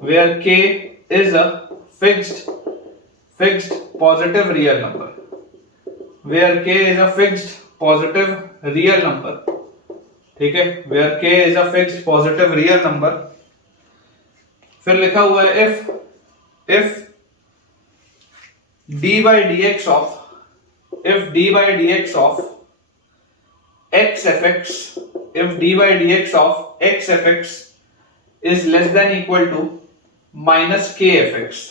where k is a fixed positive real number, where k is a fixed positive real number, ठीक है, where k is a fixed positive real number। फिर लिखा हुआ है if d by dx of x fx, if d by dx of x fx is less than equal to minus k fx,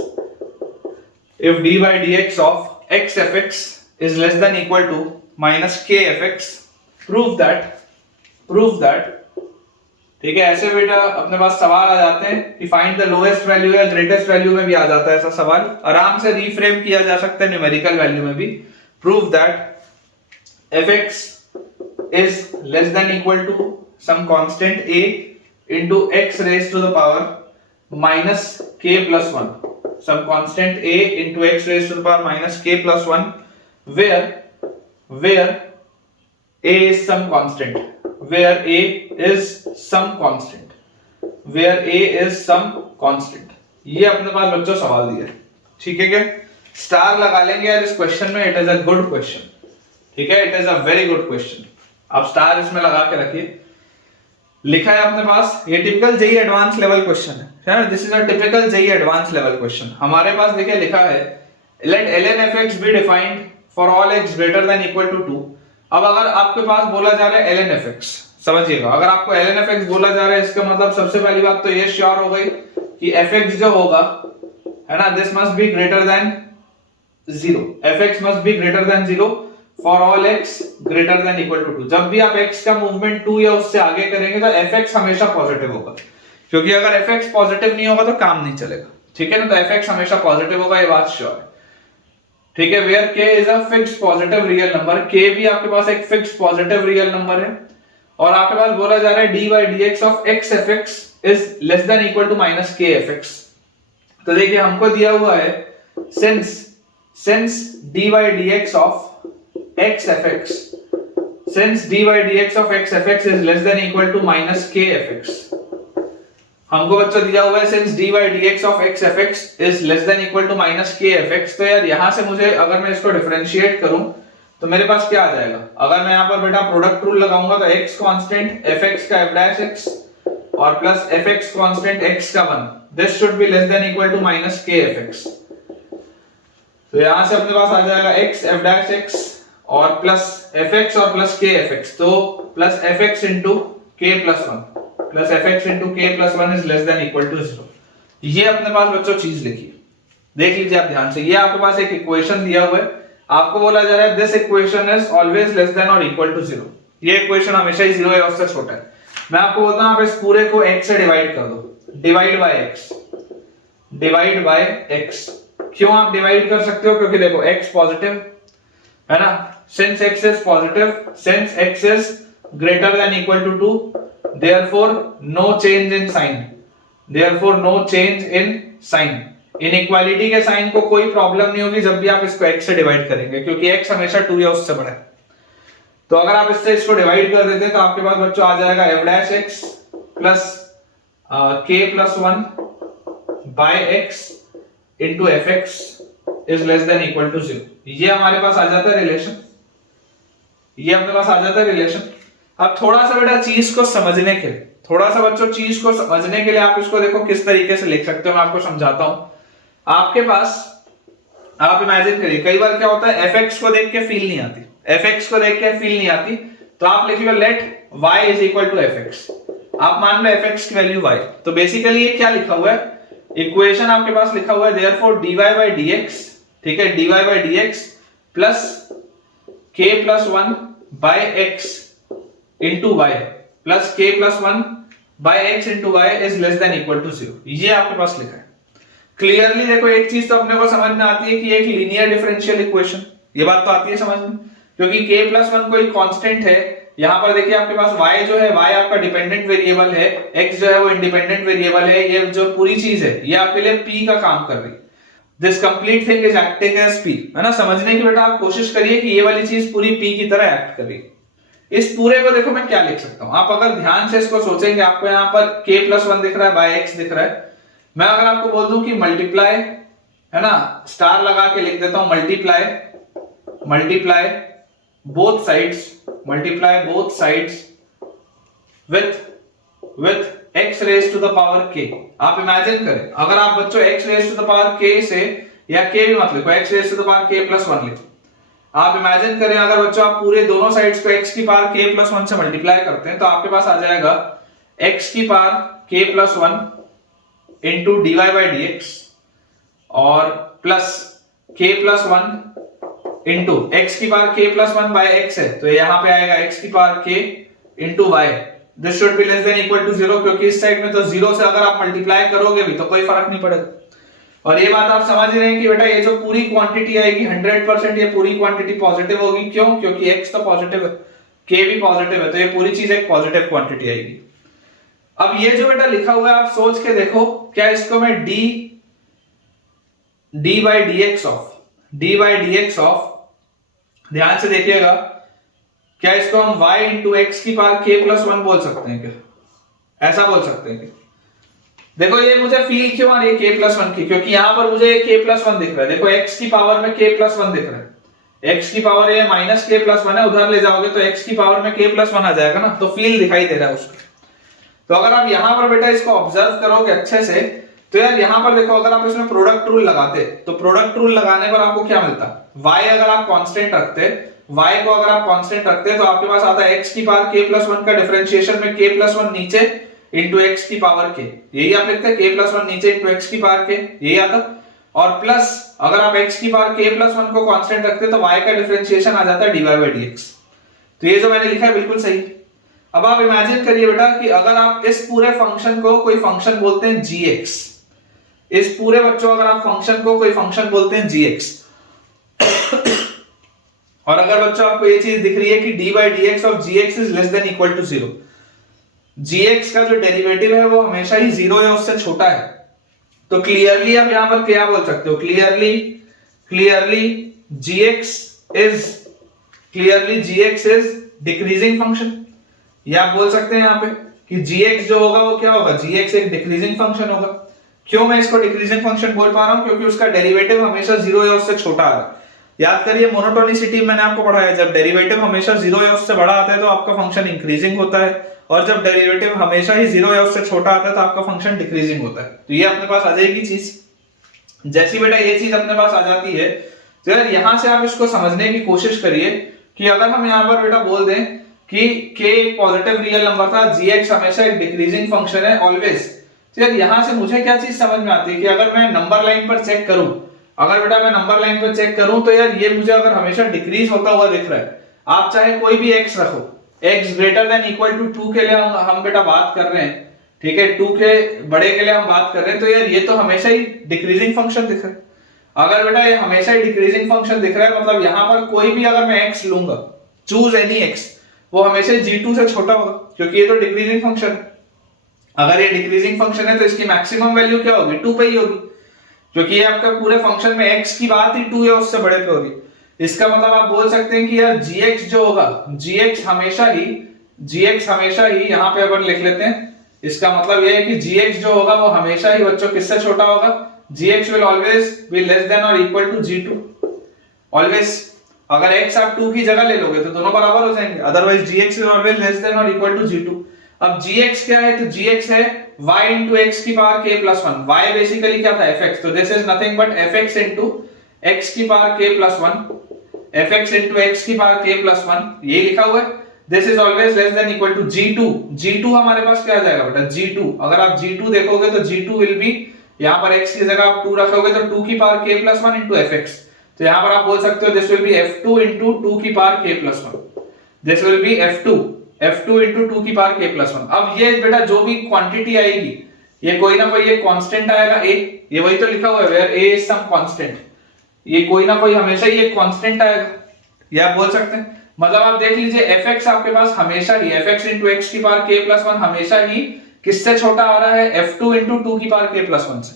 if d by dx of x fx is less than equal to minus k fx, prove that, ठीक है। ऐसे बेटा अपने पास सवाल आ जाते हैं कि find the lowest value या ग्रेटेस्ट वैल्यू में भी आ जाता है ऐसा सवाल, आराम से रीफ्रेम किया जा सकता है न्यूमेरिकल वैल्यू में भी। Prove that fx is less than equal to some constant a into x raised to the power minus k plus 1, some constant a into x raised to the power minus k plus 1 where a is some constant, where a is some constant, where a is some constant। ये अपने पास बच्चों सवाल दिया है, ठीक है क्या, star लगा लेंगे यार इस क्वेश्चन में, it is a good question, ठीक है, it is a very good question, आप स्टार इसमें लगा के रखिए। लिखा है अपने पास, ये typical JEE advance level question है, this is a typical JEE advance level question. हमारे पास देखिए लिखा है let ln fx be defined for all x greater than equal to 2। अब अगर आपके पास बोला जा रहा है ln fx, समझिएगा, अगर आपको ln fx बोला जा रहा है इसका मतलब सबसे पहली बात तो ये श्योर हो गई कि fx जो होगा है ना, this must be greater than 0, fx must be greater than 0 for all x greater than equal to 2। जब भी आप x का मूवमेंट 2 या उससे आगे करेंगे तो fx हमेशा पॉजिटिव होगा, क्योंकि अगर fx पॉजिटिव नहीं होगा तो काम नहीं चलेगा, ठीक है ना, तो fx हमेशा पॉजिटिव होगा, ये बात श्योर है, ठीक है। where k is a fixed positive real number, k भी आपके पास एक fixed positive real number है, और आपके पास बोला जा रहा है d by dx of x fx is less than equal to minus k fx। तो देखिए हमको दिया हुआ है since d by dx of x fx, since d by dx of x fx is less than equal to minus k fx, हमको बच्चों दिया हुआ है since dy dx of x fx is less than equal to minus k fx। तो यार यहां से मुझे अगर मैं इसको डिफरेंशिएट करूं तो मेरे पास क्या आ जाएगा, अगर मैं यहां पर बेटा प्रोडक्ट रूल लगाऊंगा तो x कांस्टेंट fx का f डैश x और प्लस fx कांस्टेंट x का 1, this should be less than equal to minus k fx। तो यहां से अपने पास आ जाएगा x f डैश x और प्लस fx और प्लस k fx, तो plus fx into k plus 1 plus fx into k plus 1 is less than equal to 0। ये अपने पास बच्चों चीज लिखी है, देख लीजिए आप ध्यान से। ये आपके पास एक इक्वेशन दिया हुआ है, आपको बोला जा रहा है this equation is always less then और इक्वल टू 0। ये इक्वेशन हमेशा ही 0 या उससे छोटा है। मैं आपको बोलता हूं आप इस पूरे को x से डिवाइड कर दो, डिवाइड बाय x। क्यों आप डिवाइड कर सकते हो, क्योंकि देखो x पॉजिटिव है ना, since x is positive, since x is greater than equal to 2, therefore no change in sign, therefore no change in sign। Inequality के साइन को कोई प्रॉब्लम नहीं होगी जब भी आप इसको x से डिवाइड करेंगे, क्योंकि x हमेशा 2 या उससे बड़ा है। तो अगर आप इससे इसको डिवाइड कर देते हैं तो आपके पास बच्चों आ जाएगा f dash x plus k plus 1 by x into fx is less than equal to 0। ये हमारे पास आ जाता है रिलेशन, ये अपने पास आ जाता है रिलेशन। अब थोड़ा सा बेटा चीज को समझने के लिए, थोड़ा सा बच्चों चीज को समझने के लिए आप इसको देखो किस तरीके से लिख सकते हो, मैं आपको समझाता हूं। आपके पास आप इमेजिन करिए, कई बार क्या होता है fx को देख के फील नहीं आती, fx को देख के फील नहीं आती, तो आप लिखिए let y is equal to fx। आप मान लो fx की वैल्यू y, तो बेसिकली ये क्या लिखा हुआ है, इक्वेशन आपके पास लिखा हुआ है देयरफॉर dy बाय dx, ठीक है, dy by dx plus k plus 1 by x into y plus k plus 1 by x into y is less than equal to 0। ये आपके पास लिखा है क्लियरली। देखो एक चीज तो अपने को समझ में आती है कि एक लीनियर डिफरेंशियल इक्वेशन, ये बात तो आती है समझ में, क्योंकि k प्लस 1 कोई कांस्टेंट है। यहां पर देखिए आपके पास y जो है, y आपका डिपेंडेंट वेरिएबल है, x जो है वो इंडिपेंडेंट वेरिएबल है। ये जो पूरी चीज है ये आपके लिए p का काम कर रही है। This complete thing is acting as p, है ना। समझने की बेटा आप कोशिश करिए कि ये वाली चीज पूरी p की तरह एक्ट कर रही है। इस पूरे को देखो मैं क्या लिख सकता हूं, आप अगर ध्यान से इसको सोचेंगे, आपको यहाँ पर k प्लस 1 दिख रहा है, बाय x दिख रहा है। मैं अगर आपको बोल दूं कि मल्टीप्लाई, है ना, स्टार लगा के लिख देता हूं, multiply both sides with x raise to the power k। आप इमेजिन करें, अगर आप बच्चों x raise to the power k से, या k भी मत लिखो, x raise to the power k plus 1 लिखो। आप इमेजिन करें अगर बच्चों आप पूरे दोनों साइड्स को x की पावर k प्लस 1 से मल्टीप्लाई करते हैं तो आपके पास आ जाएगा x की power k plus 1 into dy by dx और plus k plus 1 into x की power k plus 1 by x है, तो यहाँ पे आएगा x की power k into y। This should be less than equal to 0, क्योंकि इस साइड में तो 0 से अगर आप मल्टीप्लाई करोगे भी तो कोई फर्क नहीं पड़ेगा। और ये बात आप समझ रहे हैं कि बेटा ये जो पूरी क्वांटिटी आएगी 100% ये पूरी क्वांटिटी पॉजिटिव होगी। क्यों? क्योंकि x तो पॉजिटिव है, k भी पॉजिटिव है, तो ये पूरी चीज एक पॉजिटिव क्वांटिटी आएगी। अब ये जो बेटा लिखा हुआ है आप सोच के देखो, क्या इसको मैं d बाई dx ऑफ, ध्यान से देखिएगा, क्या इसको हम y इंटू एक्स की पावर k प्लस 1 बोल सकते हैं क्या? ऐसा बोल सकते हैं क्या? देखो ये मुझे फील क्यों आ रही है k प्लस 1 की, क्योंकि यहां पर मुझे k प्लस 1 दिख रहा है। देखो x की पावर में k प्लस 1 दिख रहा है, x की पावर ये माइनस k प्लस 1 है, उधर ले जाओगे तो x की पावर में k प्लस 1 आ जाएगा ना, तो फील दिखाई दे रहा है उसका। तो अगर आप यहां पर बेटा इसको ऑब्जर्व करोगे अच्छे से, तो यार यहां पर देखो अगर आप इसमें प्रोडक्ट रूल लगाते तो प्रोडक्ट रूल लगाने पर आपको क्या मिलता, y अगर आप कांस्टेंट रखते, y को अगर आप कांस्टेंट रखते तो आपके पास आता है x की पावर k प्लस 1 का डिफरेंशिएशन में k प्लस 1 नीचे इंटू x की पावर k, यही आप लिखते हैं k प्लस 1 नीचे इंटू x की पावर k, यही आता। और प्लस अगर आप x की पावर k प्लस 1 को कांस्टेंट रखते तो y का डिफरेंशिएशन आ जाता है dy बाई dx। तो ये जो मैंने लिखा है बिल्कुल सही। अब आप इमेजिन करिए बेटा कि अगर आप इस पूरे फंक्शन को कोई फंक्शन बोलते हैं gx, इस पूरे बच्चों अगर आप फंक्शन को कोई फंक्शन बोलते हैं gx, और अगर बच्चों आपको ये चीज दिख रही है कि d by dx of gx is less than equal to 0, gx का जो डेरिवेटिव है वो हमेशा ही 0 या उससे छोटा है, तो क्लियरली आप यहां पर क्या बोल सकते हो, clearly gx is decreasing function, ये आप बोल सकते हैं यहां पे कि gx जो होगा वो क्या होगा, gx एक डिक्रीजिंग फंक्शन होगा। क्यों मैं इसको डिक्रीजिंग फंक्शन बोल पा रहा हूं, क्योंकि उसका डेरिवेटिव हमेशा 0 या उससे छोटा आ रहा है। याद करिए मोनोटोनिसिटी मैंने आपको पढ़ाया, जब डेरिवेटिव हमेशा 0 या उससे बड़ा आता है तो आपका फंक्शन इंक्रीजिंग होता है, और जब डेरिवेटिव हमेशा ही 0 या उससे छोटा आता है तो आपका फंक्शन डिक्रीजिंग होता है। तो ये अपने पास आ जाएगी चीज। जैसी बेटा ये चीज अपने पास आ जाती है तो यार यहां से आप इसको समझने की कोशिश करिए कि अगर हम यहां पर बेटा बोल दें कि k एक पॉजिटिव रियल नंबर था, gx हमेशा एक डिक्रीजिंग फंक्शन है ऑलवेज, तो यार यहां से मुझे क्या चीज समझ में आती है कि अगर मैं नंबर लाइन पर चेक करूं, अगर बेटा मैं नंबर लाइन पर चेक करूं तो यार ये मुझे अगर हमेशा डिक्रीज होता हुआ दिख रहा है, आप चाहे कोई भी x रखो, x greater than equal to 2 के लिए हम बेटा बात कर रहे हैं, ठीक है, 2 के बड़े के लिए हम बात कर रहे हैं, तो यार ये तो हमेशा ही डिक्रीजिंग फंक्शन दिख रहा है। अगर बेटा ये हमेशा ही डिक्रीजिंग फंक्शन दिख रहा है, मतलब यहां पर कोई भी अगर मैं x लूंगा, चूज एनी x, वो हमेशा g2 से छोटा होगा, क्योंकि ये तो डिक्रीजिंग फंक्शन है। अगर ये डिक्रीजिंग फंक्शन है तो इसकी मैक्सिमम वैल्यू क्या होगी, 2 पे ही होगी, क्योंकि ये आपका पूरे फंक्शन में x की बात ही 2 या उससे बड़े पे होगी। इसका मतलब आप बोल सकते हैं कि यार gx जो होगा, gx हमेशा ही यहां पे अपन लिख लेते हैं, इसका मतलब ये है कि gx जो होगा वो हमेशा ही बच्चों किससे छोटा होगा, gx will always be less than or equal to g2 always। अगर x आप 2 की जगह ले लोगे तो दोनों बराबर हो जाएंगे, otherwise gx is always less than or equal to g2। अब gx क्या है, तो gx है y into x की power k plus 1। y basically क्या था, fx, तो this is nothing but fx into x की power k plus 1, fx into x की पावर k plus 1, ये लिखा हुआ है। This is always less than equal to g2। g2 हमारे पास क्या आ जाएगा बेटा, g2, अगर आप g2 देखोगे तो g2 विल बी, यहां पर x की जगह आप 2 रखोगे तो 2 की power k plus 1 into fx, तो यहां पर आप बोल सकते हो this will B f2 into 2 की power k plus 1, this will B f2 into 2 की पावर k plus 1। अब ये बेटा जो भी क्वांटिटी आएगी, ये कोई ना कोई एक कांस्टेंट आएगा a, ये वही तो लिखा हुआ है where a is some constant, ये कोई ना कोई हमेशा ही एक कांस्टेंट आएगा, ये आप बोल सकते हैं। मतलब आप देख लीजिए fx आपके पास हमेशा ही fx into x की पावर k plus 1 हमेशा ही किससे छोटा आ रहा है, f2 into 2 की पावर k plus 1 से।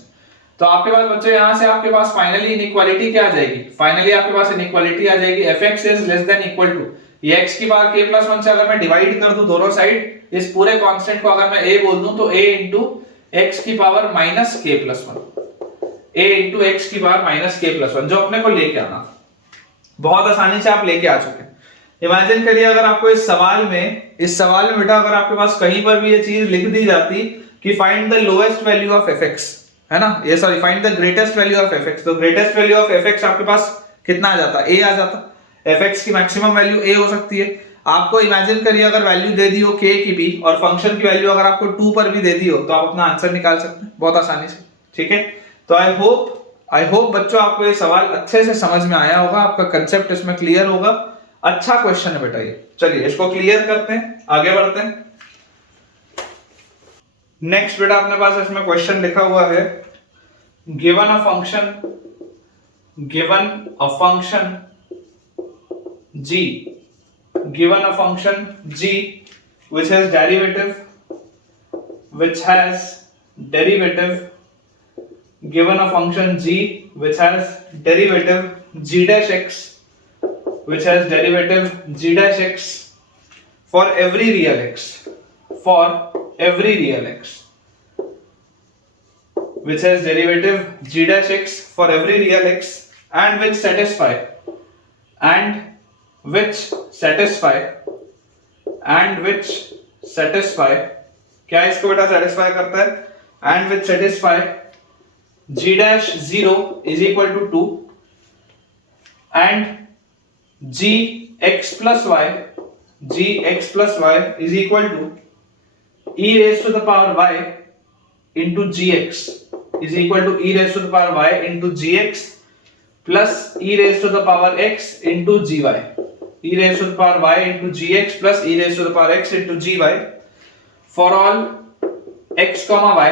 तो आपके पास बच्चों यहां से आपके पास फाइनली इनइक्वालिटी क्या आ जाएगी, फाइनली आपके पास इनइक्वालिटी आ जाएगी fx is less than equal to, ये x की पावर k plus 1 से अगर मैं डिवाइड कर दूं दोनों साइड, इस पूरे कांस्टेंट को अगर मैं a बोल दूं तो a into x की power minus k plus 1, a into x की पावर माइनस k plus 1, जो अपने को लेके आना, बहुत आसानी से आप लेके आ चुके हैं। इमेजिन करिए अगर आपको इस सवाल में बेटा अगर आपके पास कहीं पर भी ये चीज लिख दी जाती कि find the lowest value of fx, है ना, ये sorry find the greatest value of fx, तो ग्रेटेस्ट वैल्यू ऑफ fx आपके पास कितना आ जाता, a आ जाता, fx की मैक्सिमम वैल्यू a हो सकती है। आपको इमेजिन करिए अगर वैल्यू दे दी हो k की भी, और फंक्शन की वैल्यू अगर आपको 2 पर भी दे दी हो, तो आप अपना आंसर निकाल सकते हैं बहुत आसानी से, ठीक है। तो आई होप बच्चों आपको ये सवाल अच्छे से समझ में आया होगा, आपका कंसेप्ट इसमें क्लियर होगा। अच्छा क्वेश्चन है बेटा ये, चलिए इसको क्लियर करते हैं, आगे बढ़ते हैं। नेक्स्ट बेटा अपने पास इसमें क्वेश्चन लिखा हुआ है, given a function g which has derivative given a function g which has derivative g dash x which has derivative g dash x for every real x which has derivative g dash x for every real x and which satisfy क्या इसको बेटा satisfy करता है, and which satisfy g dash 0 is equal to 2 and gx plus y is equal to e raised to the power y into gx is equal to e raised to the power y into gx plus e raised to the power x into gy, e raised to the power y into gx plus e raised to the power x into gy for all x comma y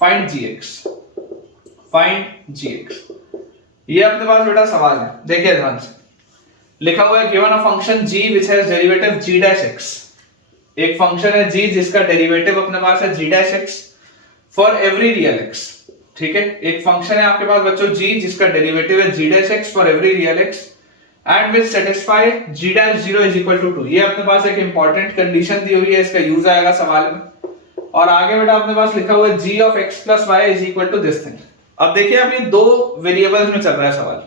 find gx। ये अपने पास बेटा सवाल है, देखिए ध्यान से, लिखा हुआ है given a function g which has derivative g dash x, एक फंक्शन है g जिसका डेरिवेटिव अपने पास है g dash x for every real x, ठीक है, एक फंक्शन है आपके पास बच्चों g जिसका डेरिवेटिव है g dash x for every real x and will satisfy g dash 0 is equal to 2। ये अपने पास एक इंपॉर्टेंट कंडीशन दी हुई है, इसका यूज आएगा सवाल में। और आगे बेटा अपने पास लिखा हुआ है g of x plus y is equal to this thing. अब देखिए अब ये दो वेरिएबल्स में चल रहा है सवाल,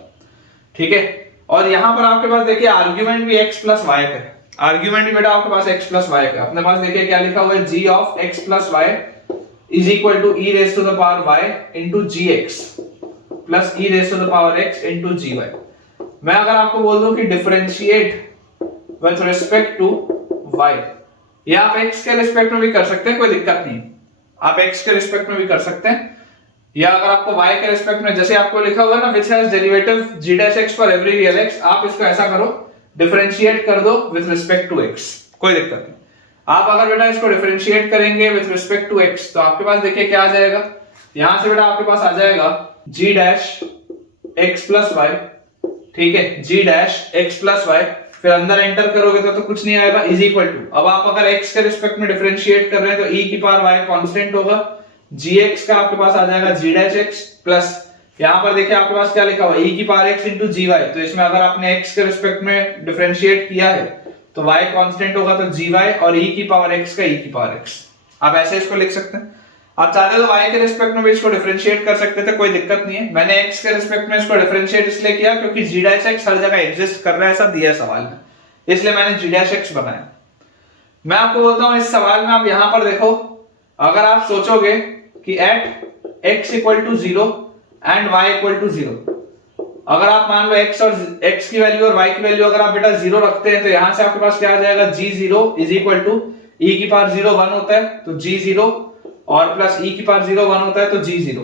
ठीक है। और यहां पर आपके पास देखिए आर्ग्यूमेंट भी x प्लस वाई का है, आर्ग्यूमेंट भी बेटा आपके पास x प्लस वाई का। अपने पास देखिए क्या लिखा हुआ है, g of x plus y is equal to e raise to the power y into gx प्लस e raise to the power x into gy। मैं अगर आपको बोल दूं कि differentiate with respect to y, ये आप x के रिस्पेक्ट में भी कर सकते हैं, कोई दिक्कत नहीं, आप x के रिस्पेक्ट में भी कर सकते हैं। या अगर आपको y के रिस्पेक्ट में, जैसे आपको लिखा हुआ है ना which has derivative g dash x for every real x, आप इसको ऐसा करो डिफरेंशिएट कर दो विद रिस्पेक्ट टू x, कोई दिक्कत नहीं। आप अगर बेटा इसको डिफरेंशिएट करेंगे विद रिस्पेक्ट टू x तो आपके पास देखिए क्या आ जाएगा, यहां से बेटा आपके पास आ जाएगा g dash x plus y, ठीक है, g dash x plus y, फिर अंदर एंटर करोगे तो कुछ नहीं आएगा, इज इक्वल टू, अब आप अगर x के रिस्पेक्ट में डिफरेंशिएट कर रहे हैं तो e की पावर y कांस्टेंट होगा, gx का आपके पास आ जाएगा g डैश x प्लस, यहां पर देखिए आपके पास क्या लिखा हुआ है, e की पावर x इनटू gy, तो इसमें अगर आपने x के रिस्पेक्ट में डिफरेंशिएट किया है तो y कांस्टेंट होगा तो gy और e की पावर x का e की पावर x। आप ऐसे इसको लिख सकते हैं। आप चाहते तो y के रिस्पेक्ट में भी इसको डिफरेंशिएट कर सकते थे, कोई दिक्कत नहीं है। मैंने x के रिस्पेक्ट में इसको डिफरेंशिएट इसलिए किया क्योंकि g डैश x हर जगह एग्जिस्ट कर रहा है, ऐसा दिया है सवाल में, इसलिए मैंने g डैश x बनाया। मैं आपको बोलता हूं इस सवाल में आप यहां पर देखो, अगर आप सोचोगे कि at x equal to 0 and y equal to 0, अगर आप मान लो x की वैल्यू और y की वैल्यू अगर आप बेटा 0 रखते हैं तो यहां से आपके पास क्या आ जाएगा, g0 is equal to e की पावर 0 1 होता है तो g0 और प्लस e की पावर 0 1 होता है तो g0,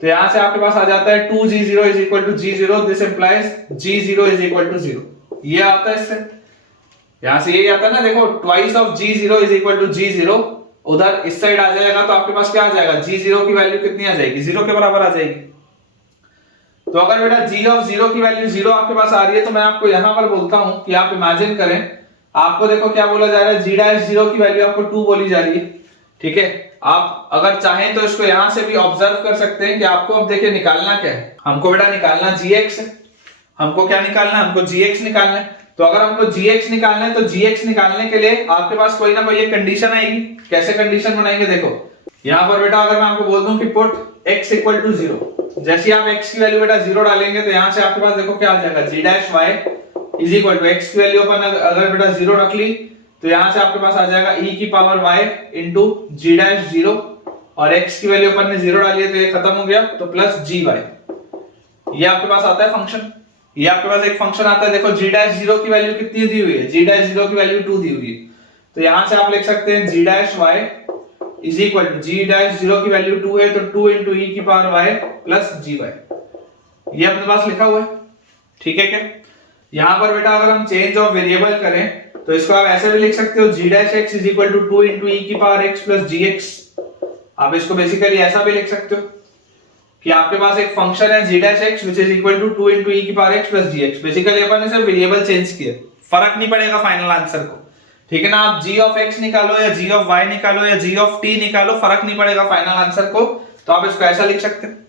तो यहां से आपके पास आ जाता है 2g0 is equal to g0, this implies g0 is equal to 0। ये आता है इससे, यहां से ये आता है ना, देखो twice of g0 is equal to g0, उधर इस साइड आ जाएगा तो आपके पास क्या आ जाएगा, g0 की वैल्यू कितनी आ जाएगी, 0 के बराबर आ जाएगी। तो अगर बेटा g ऑफ 0 की वैल्यू 0 आपके पास आ रही है तो मैं आपको यहां पर बोलता हूं कि आप इमेजिन करें, आपको देखो क्या बोला जा रहा है, g डैश 0 की वैल्यू आपको 2 बोली जा रही है, ठीक है। आप अगर चाहें तो इसको यहां से भी ऑब्जर्व कर सकते हैं कि आपको अब देखिए निकालना क्या है, हमको बेटा निकालना gx है, हमको क्या निकालना है, हमको gx निकालना है। तो अगर हमको gx निकालना है तो gx निकालने के लिए आपके पास कोई ना कोई एक कंडीशन आएगी। कैसे कंडीशन बनाएंगे, देखो यहां पर बेटा अगर मैं आपको बोल दूं कि पुट x इक्वल टू 0, जैसे आप x की वैल्यू बेटा 0 डालेंगे तो यहां से आपके पास देखो क्या आ जाएगा, g dash y is equal to x की वैल्यू अपन अगर बेटा 0 रख ली तो यहां से आपके पास आ जाएगा e की power y into g dash 0, और x की वैल्यू अपन ने 0 डाली है तो ये खत्म हो गया, तो प्लस gy, ये आपके पास आता है फंक्शन, ये आपके पास एक फंक्शन आता है। देखो g डैश 0 की वैल्यू कितनी दी हुई है, g डैश 0 की वैल्यू 2 दी हुई है, तो यहां से आप लिख सकते हैं g dash y is equal to, g dash 0 की वैल्यू 2 है तो 2 इनटू e की पावर y प्लस gy, ये अपने पास लिखा हुआ है, ठीक है क्या। यहां पर बेटा अगर हम चेंज ऑफ वेरिएबल करें तो इसको आप ऐसे भी लिख सकते हो, g dash x is equal to 2 into e की पावर x प्लस gx। आप इसको बेसिकली ऐसा भी लिख सकते हो कि आपके पास एक फंक्शन है g dash x which is equal to 2 into e की power x plus gx। Basically अपन ने सिर्फ वेरिएबल चेंज किया, फर्क नहीं पड़ेगा फाइनल आंसर को, ठीक है ना। आप g ऑफ x निकालो या g ऑफ y निकालो या g ऑफ t निकालो, फर्क नहीं पड़ेगा फाइनल आंसर को, तो आप इसको ऐसा लिख सकते हैं।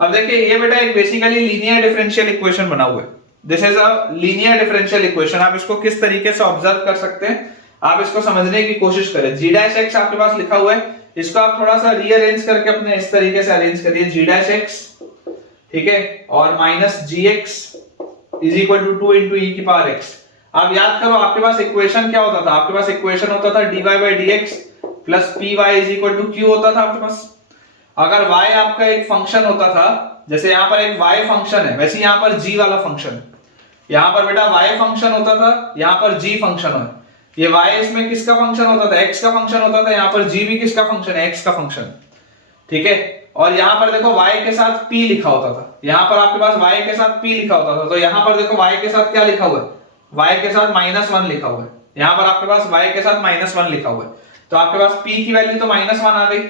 अब देखिए ये बेटा एक बेसिकली लीनियर डिफरेंशियल इक्वेशन बना हुआ है, this is a linear differential equation. आप इसको किस तरीके से ऑब्जर्व कर सकते हैं, आप इसको समझने की कोशिश करें। g डैश x आपके पास लिखा हुआ है, इसको आप थोड़ा सा रीअरेंज करके अपने इस तरीके से अरेंज करिए, g डैश x, ठीक है, और minus gx is equal to 2 into e की पावर x। आप याद करो आपके पास इक्वेशन क्या होता था, आपके पास इक्वेशन होता था dy by dx plus py is equal to q होता था आपके पास। अगर y आपका एक फंक्शन होता था, जैसे यहाँ पर एक y फंक्शन है, वैसे यहाँ पर g वाला फंक्शन है, यहाँ पर बेटा y फंक्शन होता था, यहाँ पर g फंक्शन है। ये y इसमें किसका फंक्शन होता था, x का फंक्शन होता था, यहाँ पर g भी किसका फंक्शन है, x का फंक्शन, ठीक है। और यहाँ पर देखो y के साथ p लिखा होता था, यहाँ पर आपके पास y के साथ p लिखा होता था, तो यहाँ पर देखो y के साथ क्या लिखा हुआ है, y के साथ -1 लिखा हुआ है, यहाँ पर आपके पास y के साथ -1 लिखा हुआ है, तो आपके पास p की वैल्यू तो -1 आ गई।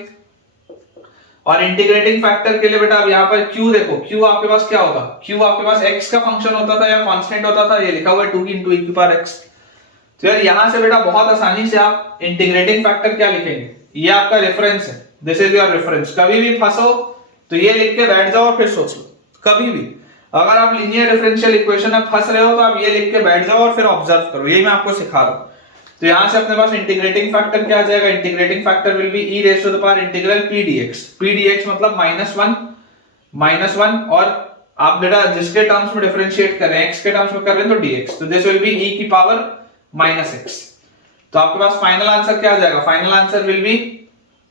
और इंटीग्रेटिंग फैक्टर के लिए बेटा अब यहाँ पर q देखो, q आपके पास क्या होगा, q आपके पास x का फंक्शन होता था या कांस्टेंट होता था, ये लिखा हुआ है 2 इनटू e की पावर x। तो यार यहां से बेटा बहुत आसानी से आप इंटीग्रेटिंग फैक्टर क्या लिखेंगे, ये आपका रेफरेंस है, दिस इज योर रेफरेंस। कभी भी फंसो तो ये लिख के बैठ जाओ और फिर सोच लो, कभी भी अगर आप लीनियर डिफरेंशियल इक्वेशन में फंस रहे हो तो आप ये लिख के बैठ जाओ और फिर ऑब्जर्व करो, यही मैं आपको सिखा रहा हूं। तो यहां से अपने पास इंटीग्रेटिंग फैक्टर क्या आ जाएगा, integrating factor will be e raise to the power integral p dx। p dx मतलब -1 और आप बेटा जिसके टर्म्स में डिफरेंशिएट कर रहे हैं x के टर्म्स में कर रहे हैं तो dx, तो दिस विल बी e की पावर -x। तो आपके पास फाइनल आंसर क्या आ जाएगा, final answer will be,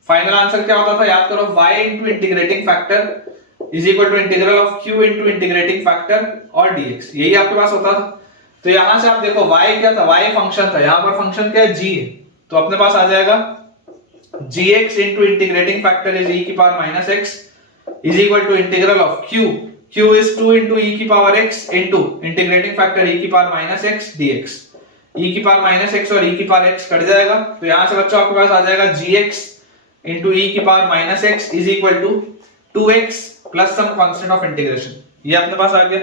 final answer क्या होता था याद करो, y into integrating factor is equal to integral of q into integrating factor और dx, यही आपके पास होता था। तो यहां से आप देखो y क्या था, y फंक्शन था, यहां पर फंक्शन क्या है g है, तो अपने पास आ जाएगा gx into integrating factor is e की power -x is equal to integral of q is 2 into e की power x into integrating factor e की पावर -x dx। e की पावर -x और e की पावर x कट जाएगा, तो यहां से बच्चों आपके पास आ जाएगा gx इनटू e की power -x is equal to 2x plus some constant of integration, ये अपने पास आ गया।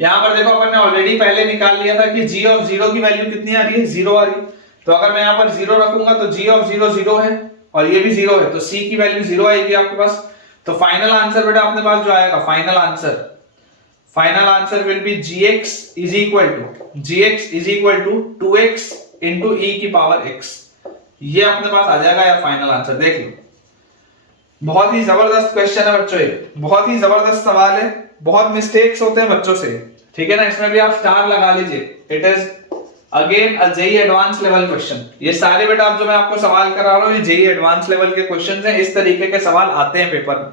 यहां पर देखो अपन ने ऑलरेडी पहले निकाल लिया था कि g ऑफ 0 की वैल्यू कितनी आ रही है, 0 आ रही है, तो अगर मैं यहां पर 0 रखूंगा तो g ऑफ 0 0 है और ये भी 0 है, तो c की वैल्यू 0 आएगी आपके पास। तो फाइनल आंसर बेटा अपने पास जो आएगा, final answer will be gx is equal to 2x into e की पावर x, ये अपने पास आ जाएगा यार फाइनल आंसर। देख लो, बहुत ही जबरदस्त क्वेश्चन है बच्चों, ये बहुत ही जबरदस्त सवाल है, बहुत मिस्टेक्स होते हैं बच्चों से, ठीक है ना, इसमें भी आप स्टार लगा लीजिए। It is again a JEE advance level question, ये सारे बेटा आप जो मैं आपको सवाल करा रहा हूँ ये जेईई एडवांस लेवल के क्वेश्चंस हैं, इस तरीके के सवाल आते हैं पेपर में,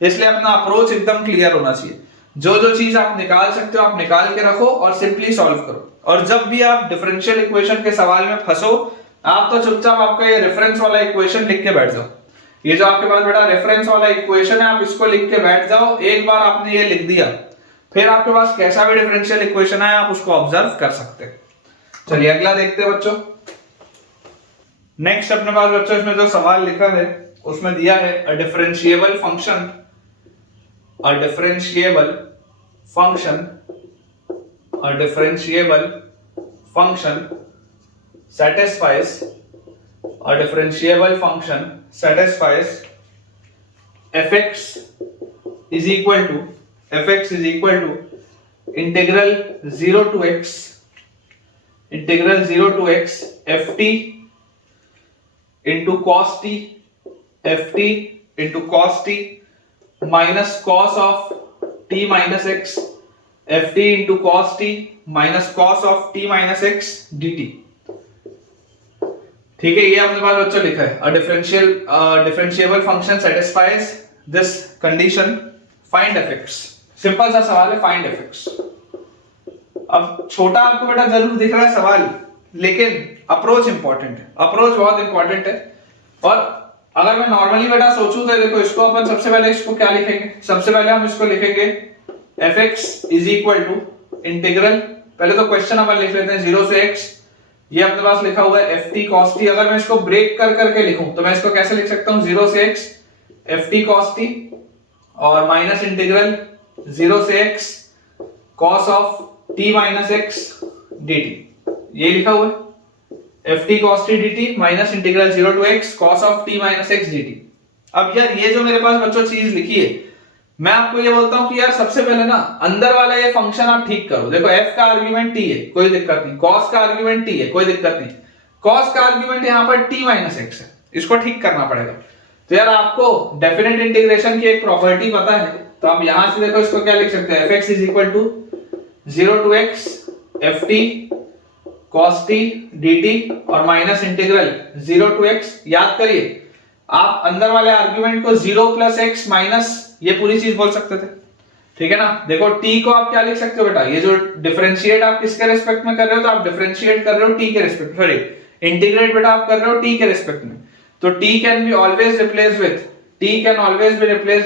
इसलिए अपना अप्रोच एकदम क्लियर होना चाहिए। जो जो चीज आप निकाल सकते हो आप निकाल के रखो और सिंपली सॉल्व करो, और जब भी आप डिफरेंशियल इक्वेशन के सवाल में फंसो आप तो चुपचाप आपका ये रेफरेंस वाला इक्वेशन लिख के बैठ जाओ, ये जो आपके पास बेटा रेफरेंस वाला इक्वेशन है आप इसको लिख के बैठ जाओ। एक बार आपने ये लिख दिया फिर आपके पास कैसा भी डिफरेंशियल इक्वेशन है आप उसको ऑब्जर्व कर सकते हैं। चलिए अगला देखते हैं बच्चों। नेक्स्ट अपने पास बच्चों इसमें जो सवाल लिखा है उसमें दिया है a differentiable function satisfies fx is equal to integral 0 to x ft into cos t minus cos of t minus x ft into cos t minus cos of t minus x dt। ठीक है, ये अपने पास बच्चों लिखा है a differentiable function satisfies this condition, find fx। Simple सा सवाल है, फाइंड fx। अब छोटा आपको बेटा जरूर दिख रहा है सवाल, लेकिन अप्रोच इंपॉर्टेंट है, अप्रोच बहुत इंपॉर्टेंट है। और अगर मैं नॉर्मली बेटा सोचूं तो देखो इसको अपन सबसे पहले इसको क्या लिखेंगे, सबसे पहले हम इसको लिखेंगे fx is equal to integral, पहले तो क्वेश्चन अपन लिख लेते हैं 0 से x, ये अपने पास लिखा हुआ है ft cos t। अगर मैं इसको ब्रेक कर करके लिखूं तो मैं इसको कैसे लिख सकता हूं, 0 से x ft cos t और माइनस इंटीग्रल 0 से x cos of t minus x dt, ये लिखा हुआ है ft cos t dt minus integral 0 to x cos of t minus x dt। अब यार ये जो मेरे पास बच्चों चीज लिखी है, मैं आपको ये बोलता हूं कि यार सबसे पहले ना अंदर वाला ये फंक्शन आप ठीक करो। देखो f का आर्गुमेंट t है, कोई दिक्कत नहीं, cos का आर्गुमेंट t है, कोई दिक्कत नहीं, cos का आर्गुमेंट यहां पर t minus x है, इसको ठीक करना पड़ेगा। तो यार आपको डेफिनेट इंटीग्रेशन की एक प्रॉपर्टी पता है, तो आप यहां से देखो इसको क्या लिख सकते हैं, fx is equal to 0 to x ft cos t dt और माइनस इंटीग्रल 0 to x। याद करिए आप अंदर वाले आर्गुमेंट को 0 प्लस x माइनस ये पूरी चीज बोल सकते थे, ठीक है ना। देखो t को आप क्या लिख सकते हो बेटा, ये जो डिफरेंशिएट आप किसके रिस्पेक्ट में कर रहे हो, तो आप डिफरेंशिएट कर रहे हो t के रिस्पेक्ट, सॉरी इंटीग्रेट बेटा आप कर रहे हो t के रिस्पेक्ट में, तो t can be always replaced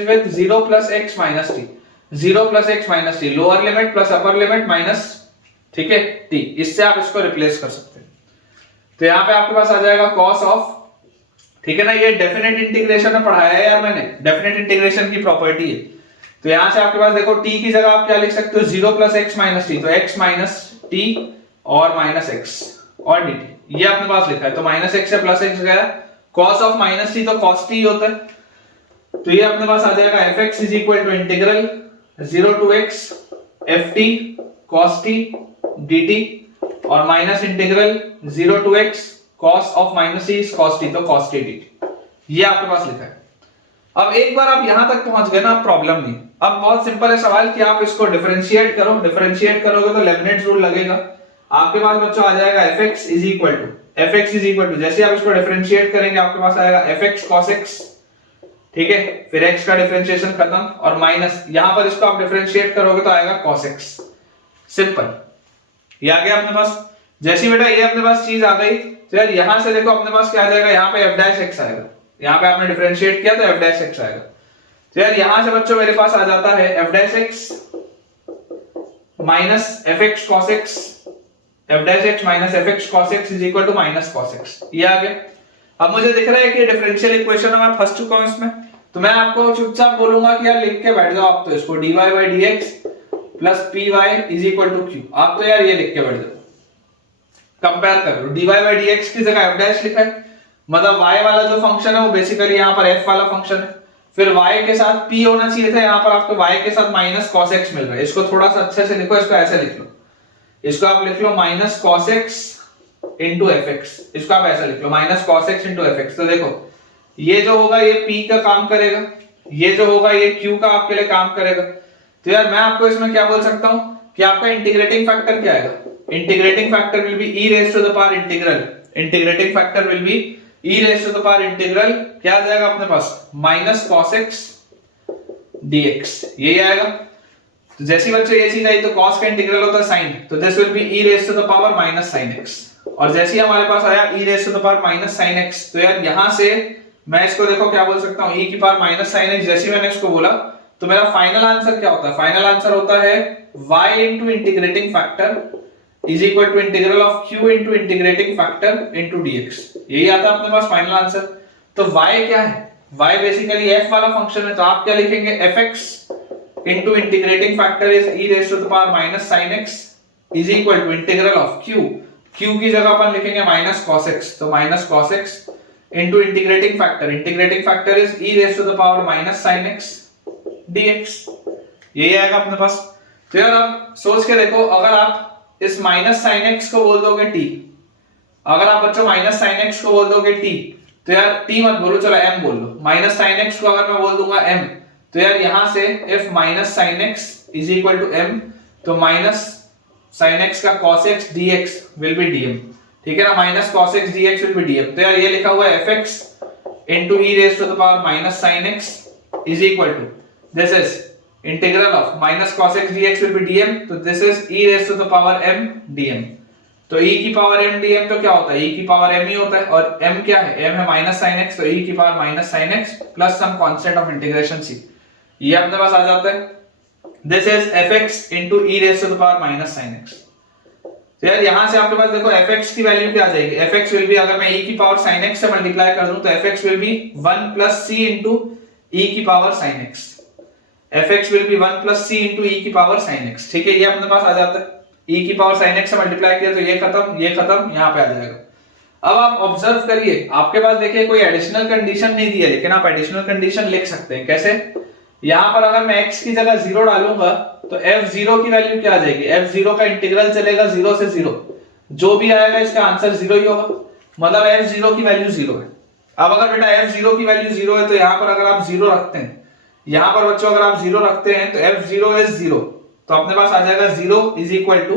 with 0 plus x minus t, 0 plus x minus t, lower limit plus upper limit minus, ठीक है t, इससे आप इसको रिप्लेस कर सकते हैं। तो यहां पे आपके पास आ जाएगा cos ऑफ, ठीक है ना, ये डेफिनेट इंटीग्रेशन में पढ़ाया है यार मैंने, डेफिनेट इंटीग्रेशन की प्रॉपर्टी है। तो यहां से आपके पास देखो t की जगह आप क्या लिख सकते हो, 0 प्लस x माइनस t, तो x माइनस t और माइनस x और dt, ये अपने पास लिखा है, तो माइनस x से प्लस x गया, cos ऑफ माइनस t तो cos t होता है, तो ये अपने पास आ जाएगा fx is equal to integral 0 to x f t cos t d t और minus integral 0 to x cos of minus t is cos t, तो cos टी डी टी, ये आपके पास लिखा है। अब एक बार आप यहां तक पहुंच गए ना, प्रॉब्लम नहीं। अब बहुत सिंपल है सवाल कि आप इसको डिफरेंशिएट करो, डिफरेंशिएट करोगे तो लेबनिट्ज रूल लगेगा। आपके पास बच्चों आ जाएगा fx इज इक्वल टू जैसे आप इसको डिफरेंशिएट करेंगे आपके पास आएगा fx cos x, ठीक है, फिर x का डिफरेंशिएशन खत्म और माइनस यहां पर इसको आप डिफरेंशिएट करोगे तो आएगा cos x। सिंपल, ये आ गया अपने पास। जैसी बेटा ये अपने पास चीज आ गई तो यार यहां से देखो अपने पास क्या आ जाएगा, यहाँ पे f डैश x आएगा, यहाँ पे आपने डिफरेंशिएट किया तो f डैश x आएगा। तो यार यहां से बच्चों मेरे पास आ जाता है f dash x minus fx cos x, f dash x minus fx cos x is equal to minus cos x, ये आ गया। अब मुझे दिख रहा है कि डिफरेंशियल इक्वेशन में मैं फंस चुका हूं इसमें, तो मैं आपको चुपचाप बोलूंगा कि यार लिख के बैठ जाओ आप, तो इसको dy by dx plus py is equal to q, आप तो यार ये लिख के बैठ जाओ, कंपेयर कर लो। dy by dx की जगह f डैश लिखा है, मतलब y वाला जो फंक्शन है वो बेसिकली यहाँ पर f वाला फंक्शन है, फिर y के साथ p होना चाहिए था, यहाँ पर आपको y के साथ माइनस cos x मिल रहा है। इसको थोड़ा सा अच्छे से लिखो, इसको ऐसे लिख लो, इसको आप लिख लो minus cos x into fx, इसको आप ऐसा लिख लो minus cos x into fx। तो देखो ये जो होगा ये p का काम करेगा, ये जो होगा ये q का आपके लिए काम करेगा। तो यार मैं आपको इसमें क्या बोल सकता हूं कि आपका इंटीग्रेटिंग फैक्टर क्या आएगा, integrating factor will be e raise to the power integral, integrating factor will be e raise to the power integral क्या आ जाएगा अपने पास, माइनस cos x dx, यही आएगा। तो जैसी बच्चों ये चीज आई तो cos का इंटीग्रल होता है sin, तो this will be e raise to the power minus sin x, और जैसे ही हमारे पास आया e raise to the power minus sin x, तो यार यहां से मैं इसको देखो क्या बोल सकता हूं, e की पावर माइनस sin x, जैसे मैंने इसको बोला तो मेरा फाइनल आंसर क्या होता है, फाइनल आंसर होता है y into integrating factor is equal to integral of q into integrating factor into dx, यही आता है अपने पास फाइनल आंसर। तो y क्या है, y बेसिकली f वाला फंक्शन है, तो आप क्या लिखेंगे fx into integrating factor is e raise to the power minus sin x is equal to integral of q की जगह अपन लिखेंगे माइनस cos x, तो minus cos x into integrating factor is e raise to the power minus sin x dx, यही आएगा अपने पास। तो यार आप सोच के देखो, अगर आप इस माइनस sin x को बोल दोगे t, अगर आप बच्चों माइनस sin x को बोल दोगे t, तो यार t मत बोलो, चलो m बोल लो। माइनस sin x को अगर मैं बोल दूंगा m, तो यार यहां से f minus sin x is equal to m, तो माइनस sin x का cos x dx will be dm, ठीक है ना, minus cos x dx will be dm। तो यार ये लिखा हुआ है fx into e raised to the power minus sin x is equal to, this is integral of minus cos x dx will be dm, तो this is e raised to the power m dm। तो e की power m dm तो क्या होता है, e की power m ही होता है, और m क्या है, m है माइनस sin x, तो e की power minus sin x plus some constant of integration c, ये अपने पास आ जाता है। This is fx into e raised to the power minus sin x। तो यार यहां से आपके पास देखो fx की वैल्यू क्या आ जाएगी, fx विल बी, अगर मैं e की पावर sin x से मल्टीप्लाई कर दूं तो fx will B 1 plus c into e की power sin x, fx will B 1 plus c into e की पावर sin x, ठीक है, ये अपने पास आ जाता है। e की पावर sin x से मल्टीप्लाई किया तो ये खत्म यहां पे आ जाएगा। अब आप ऑब्जर्व करिए, आपके पास देखिए कोई एडिशनल कंडीशन नहीं दी है, लेकिन आप एडिशनल कंडीशन लिख सकते हैं। कैसे, यहां पर अगर मैं x की जगह 0 डालूंगा तो f0 की वैल्यू क्या आ जाएगी, f0 का इंटीग्रल चलेगा 0 से 0, जो भी आएगा इसका आंसर 0 ही होगा, मतलब f0 की वैल्यू 0 है। अब अगर बेटा f0 की वैल्यू 0 है तो यहां पर अगर आप 0 रखते हैं, यहां पर बच्चों अगर आप 0 रखते हैं तो f0 इज 0, तो अपने पास आ जाएगा 0 is equal to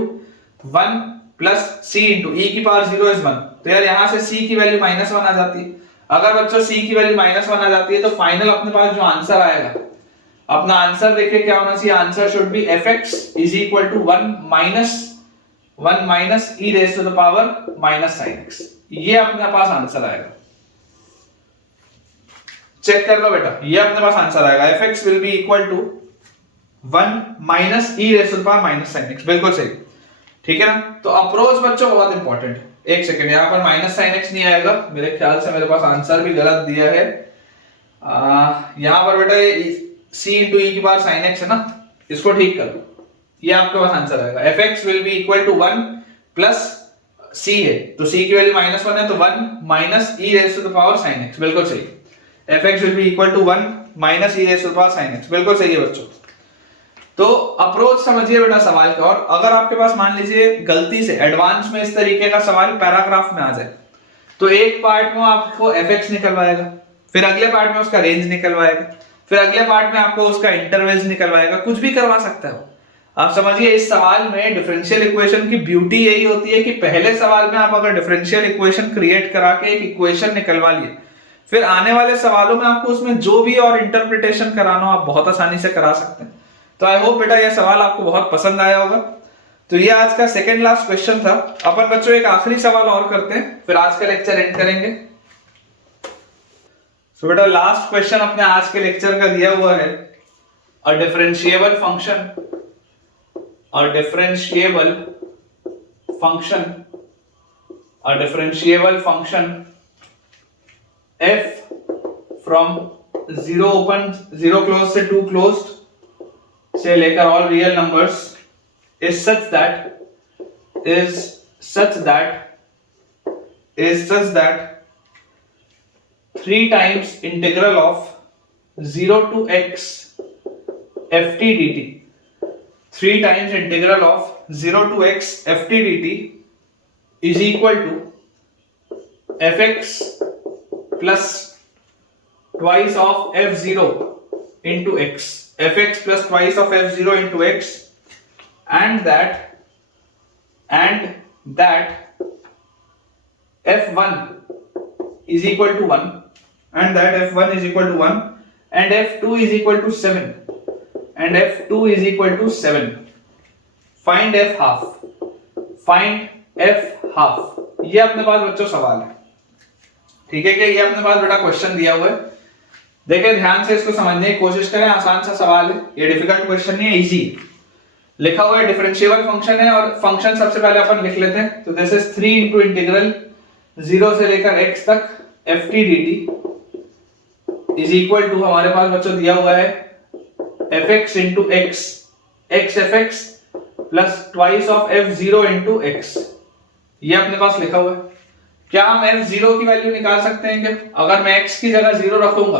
1 plus c into e की पावर 0 इज 1, तो यार यहां से c की वैल्यू -1 आ जाती है। अगर बच्चों c की वैल्यू -1 आ जाती है तो फाइनल अपने पास जो आंसर आएगा, अपना आंसर देखिए क्या होना चाहिए, answer should be fx is equal to 1 minus e raise to the power minus sin x, ये अपने पास आंसर आएगा। चेक कर लो बेटा, ये अपने पास आंसर आएगा, fx will be equal to 1 minus e raise to the power minus sin x, बिल्कुल सही, ठीक है ना। तो अप्रोच बच्चों बहुत इंपॉर्टेंट है। एक सेकंड, यहां पर माइनस sin x नहीं आएगा, मेरे ख्याल से मेरे पास आंसर भी गलत दिया है। यहां पर बेटा c into e की पावर sin x है ना, इसको ठीक करो, ये आपके पास आंसर आएगा। fx will be equal to 1 plus c है, तो c की वैल्यू -1 है, तो 1 minus e raised to the power sin x, बिल्कुल सही। fx will be equal to 1 minus e raised to the power sin x, बिल्कुल सही है बच्चों। तो अप्रोच समझिए बेटा सवाल का। और अगर आपके पास मान लीजिए गलती से एडवांस में इस तरीके का सवाल पैराग्राफ में आ जाए, तो एक पार्ट में आपको एफएक्स निकलवाएगा, फिर अगले पार्ट में उसका रेंज निकलवाएगा, फिर अगले पार्ट में आपको उसका इंटरवल्स निकलवाएगा, कुछ भी करवा सकता है वो। आप समझिए इस सवाल में डिफरेंशियल इक्वेशन की ब्यूटी यही होती है कि पहले सवाल में आप अगर डिफरेंशियल इक्वेशन क्रिएट करा के एक इक्वेशन निकलवा लिए, फिर आने वाले सवालों में आपको उसमें जो भी और इंटरप्रिटेशन कराना हो आप बहुत आसानी से करा सकते हैं। तो आई होप बेटा यह सवाल आपको बहुत पसंद आया होगा। तो ये आज का सेकंड लास्ट क्वेश्चन था। अपन बच्चों एक आखिरी सवाल और करते हैं, फिर आज का लेक्चर एंड करेंगे। सो बेटा लास्ट क्वेश्चन अपने आज के लेक्चर का दिया हुआ है, a differentiable function f from 0 closed से 2 closed से लेकर all real numbers is such that 3 times integral of 0 to x ft dt 3 times integral of 0 to x ft dt is equal to fx plus twice of f0 into x, fx plus twice of f0 into x, and that f1 is equal to 1, and that f1 is equal to 1, and f2 is equal to 7, and f2 is equal to 7. Find f half. ये अपने पास बच्चों सवाल है, ठीक है क्या? ये अपने पास बेटा क्वेश्चन दिया हुआ है, देखिए ध्यान से इसको समझने की कोशिश करें। आसान सा सवाल है, ये डिफिकल्ट क्वेश्चन नहीं है, इजी लिखा हुआ है। डिफरेंशिएबल फंक्शन है और फंक्शन सबसे पहले अपन लिख लेते हैं। तो दिस इज 3 इंटू इंटीग्रल 0 से लेकर x तक ft dt is equal to हमारे पास बच्चों दिया हुआ है fx into x fx plus twice of f0 into x। ये अपने पास लिखा हुआ है। क्या हम f0 की वैल्यू निकाल सकते हैं क्या? अगर मैं x की जगह 0 रखूंगा,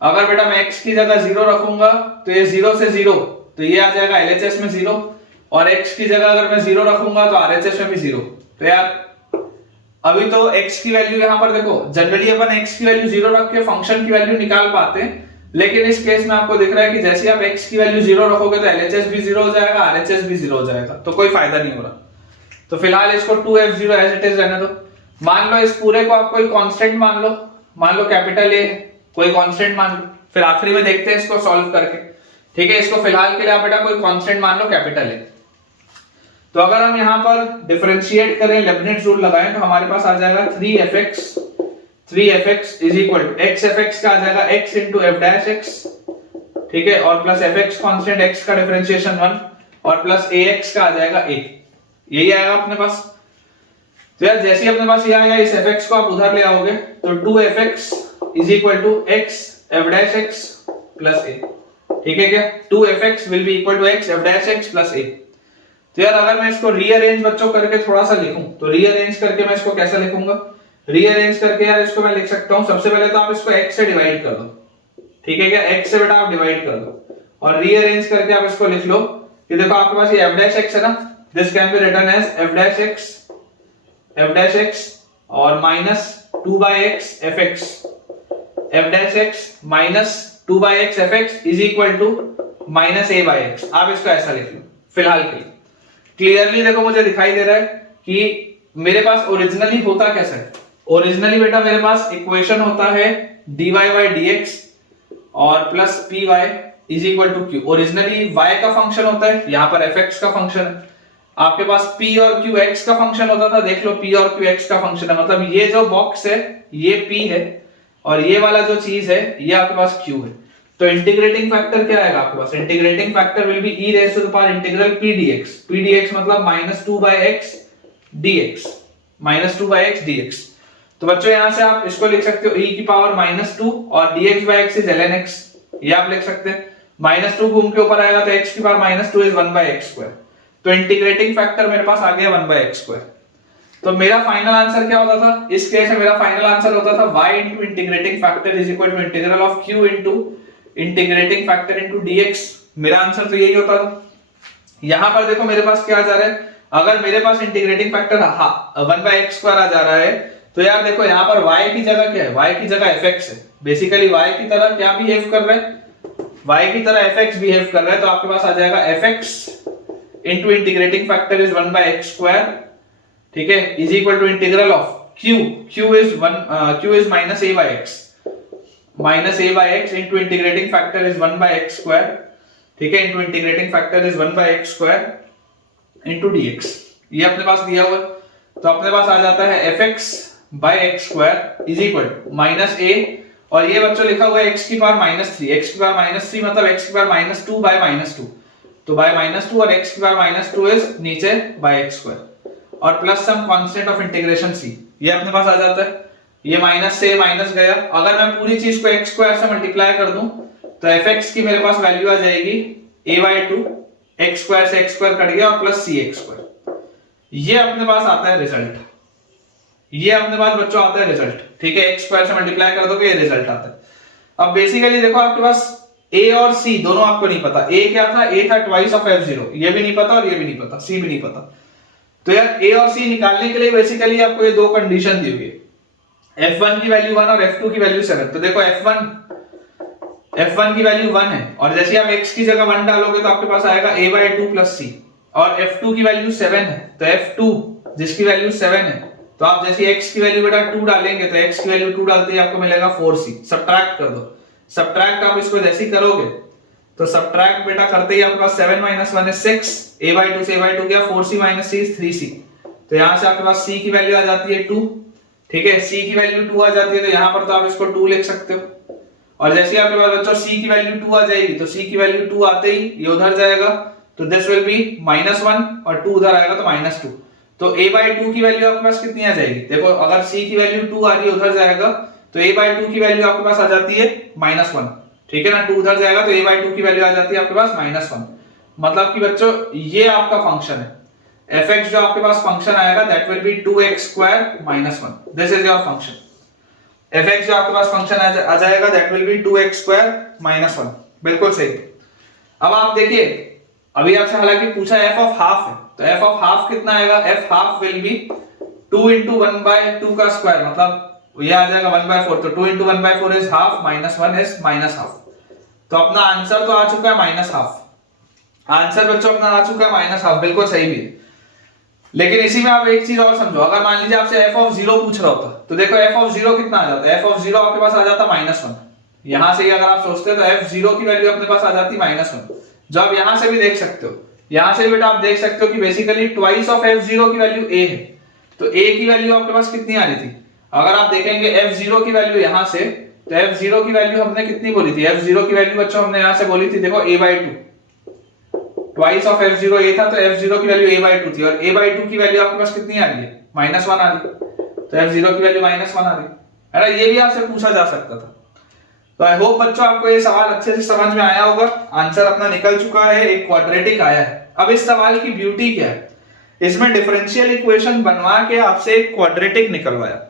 अगर बेटा मैं x की जगह 0 रखूंगा तो ये 0 से 0, तो ये आ जाएगा LHS में 0, और x की जगह अगर मैं 0 रखूंगा तो RHS में भी 0। तो यार अभी तो x की वैल्यू यहां पर देखो, जनरली अपन x की वैल्यू 0 रख के फंक्शन की वैल्यू निकाल पाते हैं, लेकिन इस केस में आपको दिख रहा है कि जैसे आप x की वैल्यू 0 रखोगे तो LHS भी 0 हो जाएगा, RHS भी 0 हो जाएगा, तो कोई फायदा नहीं हो रहा। तो फिलहाल इसको 2f0 एज इट इज रहने दो। मान लो इस पूरे को आप कोई कांस्टेंट मान लो कैपिटल A, कोई कांस्टेंट मान लो, फिर आखिरी में देखते हैं इसको सॉल्व करके, ठीक है? इसको फिलहाल के लिए आप बेटा कोई कांस्टेंट मान लो कैपिटल A। तो अगर हम यहां पर डिफरेंशिएट करें, लेबनिट्ज रूल लगाएं, तो हमारे पास आ जाएगा 3fx is equal to x fx का आ जाएगा x into f dash x, ठीक है, और प्लस fx कांस्टेंट x का डिफरेंशिएशन 1, और प्लस ax का आ जाएगा a। यही आएगा अपने पास। तो यार जैसे ही अपने पास ये आएगा, इस fx को आप उधर ले आओगे तो 2fx is equal to x f dash x plus a, ठीक है क्या? 2fx will be equal to x f dash x plus a। तो यार अगर मैं इसको रीअरेंज बच्चों करके थोड़ा सा लिखूं, तो रीअरेंज करके मैं इसको कैसे लिखूंगा? रीअरेंज करके यार इसको मैं लिख सकता हूं, सबसे पहले तो आप इसको x से डिवाइड कर दो, ठीक है क्या? x से बेटा आप डिवाइड कर दो, और रीअरेंज करके आप इसको लिख लो कि देखो आपके पास ये f dash x है ना, this can be written as f dash x और minus 2 by x fx, f dash x minus 2 by x fx is equal to minus a by x। आप इसको ऐसा लिख लो फिलहाल के लिए। क्लियरली देखो मुझे दिखाई दे रहा है कि मेरे पास ओरिजिनली होता कैसा है। ओरिजिनली बेटा मेरे पास इक्वेशन होता है dy by dx और plus py is equal to q। Originally y का फंक्शन होता है, यहाँ पर fx का फंक्शन है। आपके पास p और q x का फंक्शन होता था, देख लो p और q x का फंक्शन है, मतलब ये जो बॉक्स है ये p है और ये वाला जो चीज है ये आपके पास q है। तो इंटीग्रेटिंग फैक्टर क्या आएगा आपके पास? Integrating factor will be e raise to the power integral p dx। p dx मतलब -2 by x dx, -2 by x dx। तो बच्चों यहां से आप इसको लिख सकते हो e की पावर -2 और dx by x is ln x, ये आप लिख सकते हैं। -2 घूम के ऊपर आएगा तो x की power -2 is 1 by x square. तो इंटीग्रेटिंग फैक्टर मेरे पास आ गया 1 by x स्क्वायर। तो मेरा फाइनल आंसर क्या होता था इस केस में? मेरा फाइनल आंसर होता था y into integrating factor is equal to integral of q into integrating factor into dx मेरा आंसर तो यही होता था। यहां पर देखो मेरे पास क्या आ जा रहा है, अगर मेरे पास इंटीग्रेटिंग फैक्टर 1/x² आ जा रहा है तो यार देखो यहाँ पर y की जगह क्या है, y की जगह fx है। बेसिकली y की तरह क्या बिहेव कर रहा है, y की तरह fx बिहेव कर रहा है, तो आपके पास आ जाएगा fx into integrating factor is 1/x², ठीक है, is equal to integral of q is minus a/x into integrating factor is 1/x², ठीक है, into integrating factor is 1/x² into dx। ये अपने पास दिया हुआ, तो अपने पास आ जाता है fx/x² is equal to minus a, और ये बच्चों लिखा हुआ है x की पावर -3, x की पावर -3 मतलब x की पावर -2/-2, तो बाय -2 और x की पावर -2 इज नीचे बाय x², और plus some constant of integration c, ये अपने पास आ जाता है। ये माइनस से माइनस गया, अगर मैं पूरी चीज को x² से मल्टीप्लाई कर दूं तो fx की मेरे पास वैल्यू आ जाएगी a/2, x² से x² कट गया और प्लस cx²। ये अपने पास आता है रिजल्ट, ये अपने पास बच्चों आता है रिजल्ट, ठीक है, x² से मल्टीप्लाई कर दोगे ये रिजल्ट आता है। अब बेसिकली देखो आपके पास a और c दोनों आपको नहीं पता, a क्या था, a था ट्वाइस ऑफ f0, ये भी नहीं पता और ये भी नहीं पता, c भी नहीं पता। तो यार a और c निकालने के लिए बेसिकली आपको ये दो कंडीशन दी हुई है, f1 की वैल्यू 1 और f2 की वैल्यू 7। तो देखो f1 की वैल्यू 1 है, और जैसे आप x की जगह 1 डालोगे तो आपके पास आएगा a/2 प्लस c, और f2 की वैल्यू 7 है, तो f2 जिसकी वैल्यू 7 है, तो आप जैसे x की वैल्यू बेटा 2 डालेंगे तो x की वैल्यू 2 डालते ही आपको मिलेगा 4c। सब्ट्रैक्ट कर दो, सब्ट्रैक्ट आप इसको जैसे ही करोगे तो सब्ट्रैक्ट बेटा करते ही आपके पास 7 - 1 is 6, a/2 से a/2 गया, 4c - c is 3c, तो यहां से आपके पास c की वैल्यू आ जाती है 2, ठीक है, c की वैल्यू 2 आ जाती है, तो यहां पर तो आप इसको 2 लिख सकते हो, और जैसे आपके पास बच्चों c की वैल्यू 2 आ जाएगी तो c की वैल्यू 2 आते ही ये उधर जाएगा, तो दिस विल बी -1 और 2 उधर आएगा तो -2, तो a/2 की वैल्यू आपके पास कितनी आ जाएगी, देखो अगर c की वैल्यू 2 आ रही है उधर जाएगा तो a/2 की वैल्यू आपके पास आ जाती है -1, ठीक है ना, 2 उधर जाएगा तो a/2 की वैल्यू आ जाती है आपके पास -1। मतलब कि बच्चों ये आपका फंक्शन है fx, जो आपके पास फंक्शन आएगा that will be 2x² - 1, this is your function. fx जो आपके पास फंक्शन आ जाएगा दैट विल बी 2x² - 1, बिल्कुल सही। अब आप देखिए, अभी आपसे हालांकि पूछा f ऑफ हाफ है, तो f ऑफ हाफ कितना आएगा, f हाफ विल बी 2 * 1/2 का स्क्वायर, मतलब ये आ जाएगा 1/4, तो 2 * 1/4 इज हाफ, -1 इज -हाफ, तो अपना आंसर तो आ चुका है -हाफ। आंसर बच्चों अपना आ चुका है -हाफ, बिल्कुल सही भी है। लेकिन इसी में आप एक चीज और समझो, अगर मान लीजिए आपसे f ऑफ 0 पूछ रहा होता तो देखो f ऑफ 0 कितना आ जाता है, f ऑफ 0 आपके पास आ जाता -1, यहां से ही अगर आप सोचते तो f0 की वैल्यू अपने पास आ जाती -1, जो आप यहां से भी देख सकते हो, यहां से भी बेटा आप देख सकते हो कि बेसिकली ट्वाइस ऑफ f0 की वैल्यू a है, तो a की वैल्यू आपके पास कितनी आ रही थी, अगर आप देखेंगे f0 की वैल्यू यहां से, तो f0 की वैल्यू हमने कितनी बोली थी, f0 की वैल्यू बच्चों हमने यहां से बोली थी देखो a/2, twice of f0 a था, तो f0 की वैल्यू a/2 थी, और a/2 की वैल्यू आपके पास कितनी आ रही है, -1 आ रही है, तो f0 की वैल्यू -1 आ रही है ना, ये भी आपसे पूछा जा सकता था। तो आई होप बच्चों आपको ये सवाल अच्छे से समझ में आया होगा, आंसर अपना निकल चुका है, एक क्वाड्रेटिक आया है। अब इस सवाल की ब्यूटी क्या है, इसमें डिफरेंशियल इक्वेशन बनवा के आपसे एक क्वाड्रेटिक निकलवाया।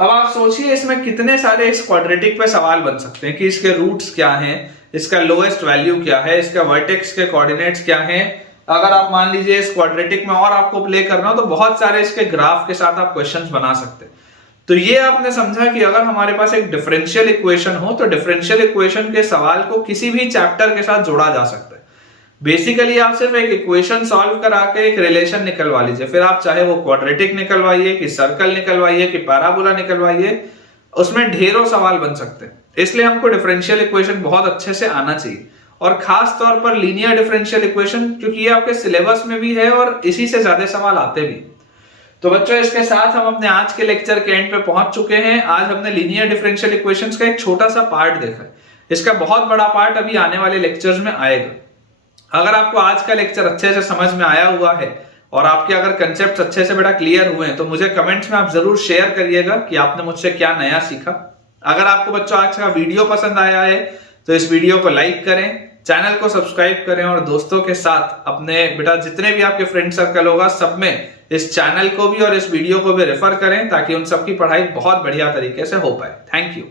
अब आप सोचिए इसमें कितने सारे इस क्वाड्रेटिक पे सवाल बन सकते हैं कि इसके रूट्स क्या हैं, इसका लोएस्ट वैल्यू क्या है, इसका वर्टेक्स के कोऑर्डिनेट्स क्या हैं। अगर आप मान लीजिए इस क्वाड्रेटिक में और आपको प्ले करना हो तो बहुत सारे इसके ग्राफ के साथ आप क्वेश्चंस बना सकते हैं। तो ये आपने समझा कि अगर हमारे पास एक डिफरेंशियल इक्वेशन हो तो डिफरेंशियल इक्वेशन के सवाल को किसी भी चैप्टर के साथ जोड़ा जा सकता है। बेसिकली आप सिर्फ एक इक्वेशन सॉल्व करा के एक रिलेशन निकलवा लीजिए, फिर आप चाहे वो क्वाड्रेटिक निकलवाइए कि सर्कल निकलवाइए कि पैराबोला निकलवाइए, उसमें ढेरों सवाल बन सकते हैं। इसलिए हमको डिफरेंशियल इक्वेशन बहुत अच्छे से आना चाहिए, और खास तौर पर लीनियर डिफरेंशियल इक्वेशन, क्योंकि ये आपके सिलेबस में भी है और इसी से ज्यादा सवाल आते भी। तो बच्चों इसके साथ हम अपने आज के लेक्चर के एंड पे पहुंच चुके हैं। आज हमने लीनियर डिफरेंशियल इक्वेशंस का एक छोटा सा पार्ट देखा है, इसका बहुत बड़ा पार्ट अभी आने वाले लेक्चर्स में आएगा। अगर आपको आज का लेक्चर अच्छे से समझ में आया हुआ है और आपके अगर कंसेप्ट अच्छे से बेटा क्लियर हुए हैं तो मुझे कमेंट्स में आप जरूर शेयर करिएगा कि आपने मुझसे क्या नया सीखा। अगर आपको बच्चों आज का वीडियो पसंद आया है तो इस वीडियो को लाइक करें, चैनल को सब्सक्राइब करें, और दोस्तों के साथ अपने बेटा जितने भी आपके फ्रेंड सर्कल होगा सब में इस चैनल को भी और इस वीडियो को भी रेफर करें, ताकि उन सबकी पढ़ाई बहुत बढ़िया तरीके से हो पाए। Thank you.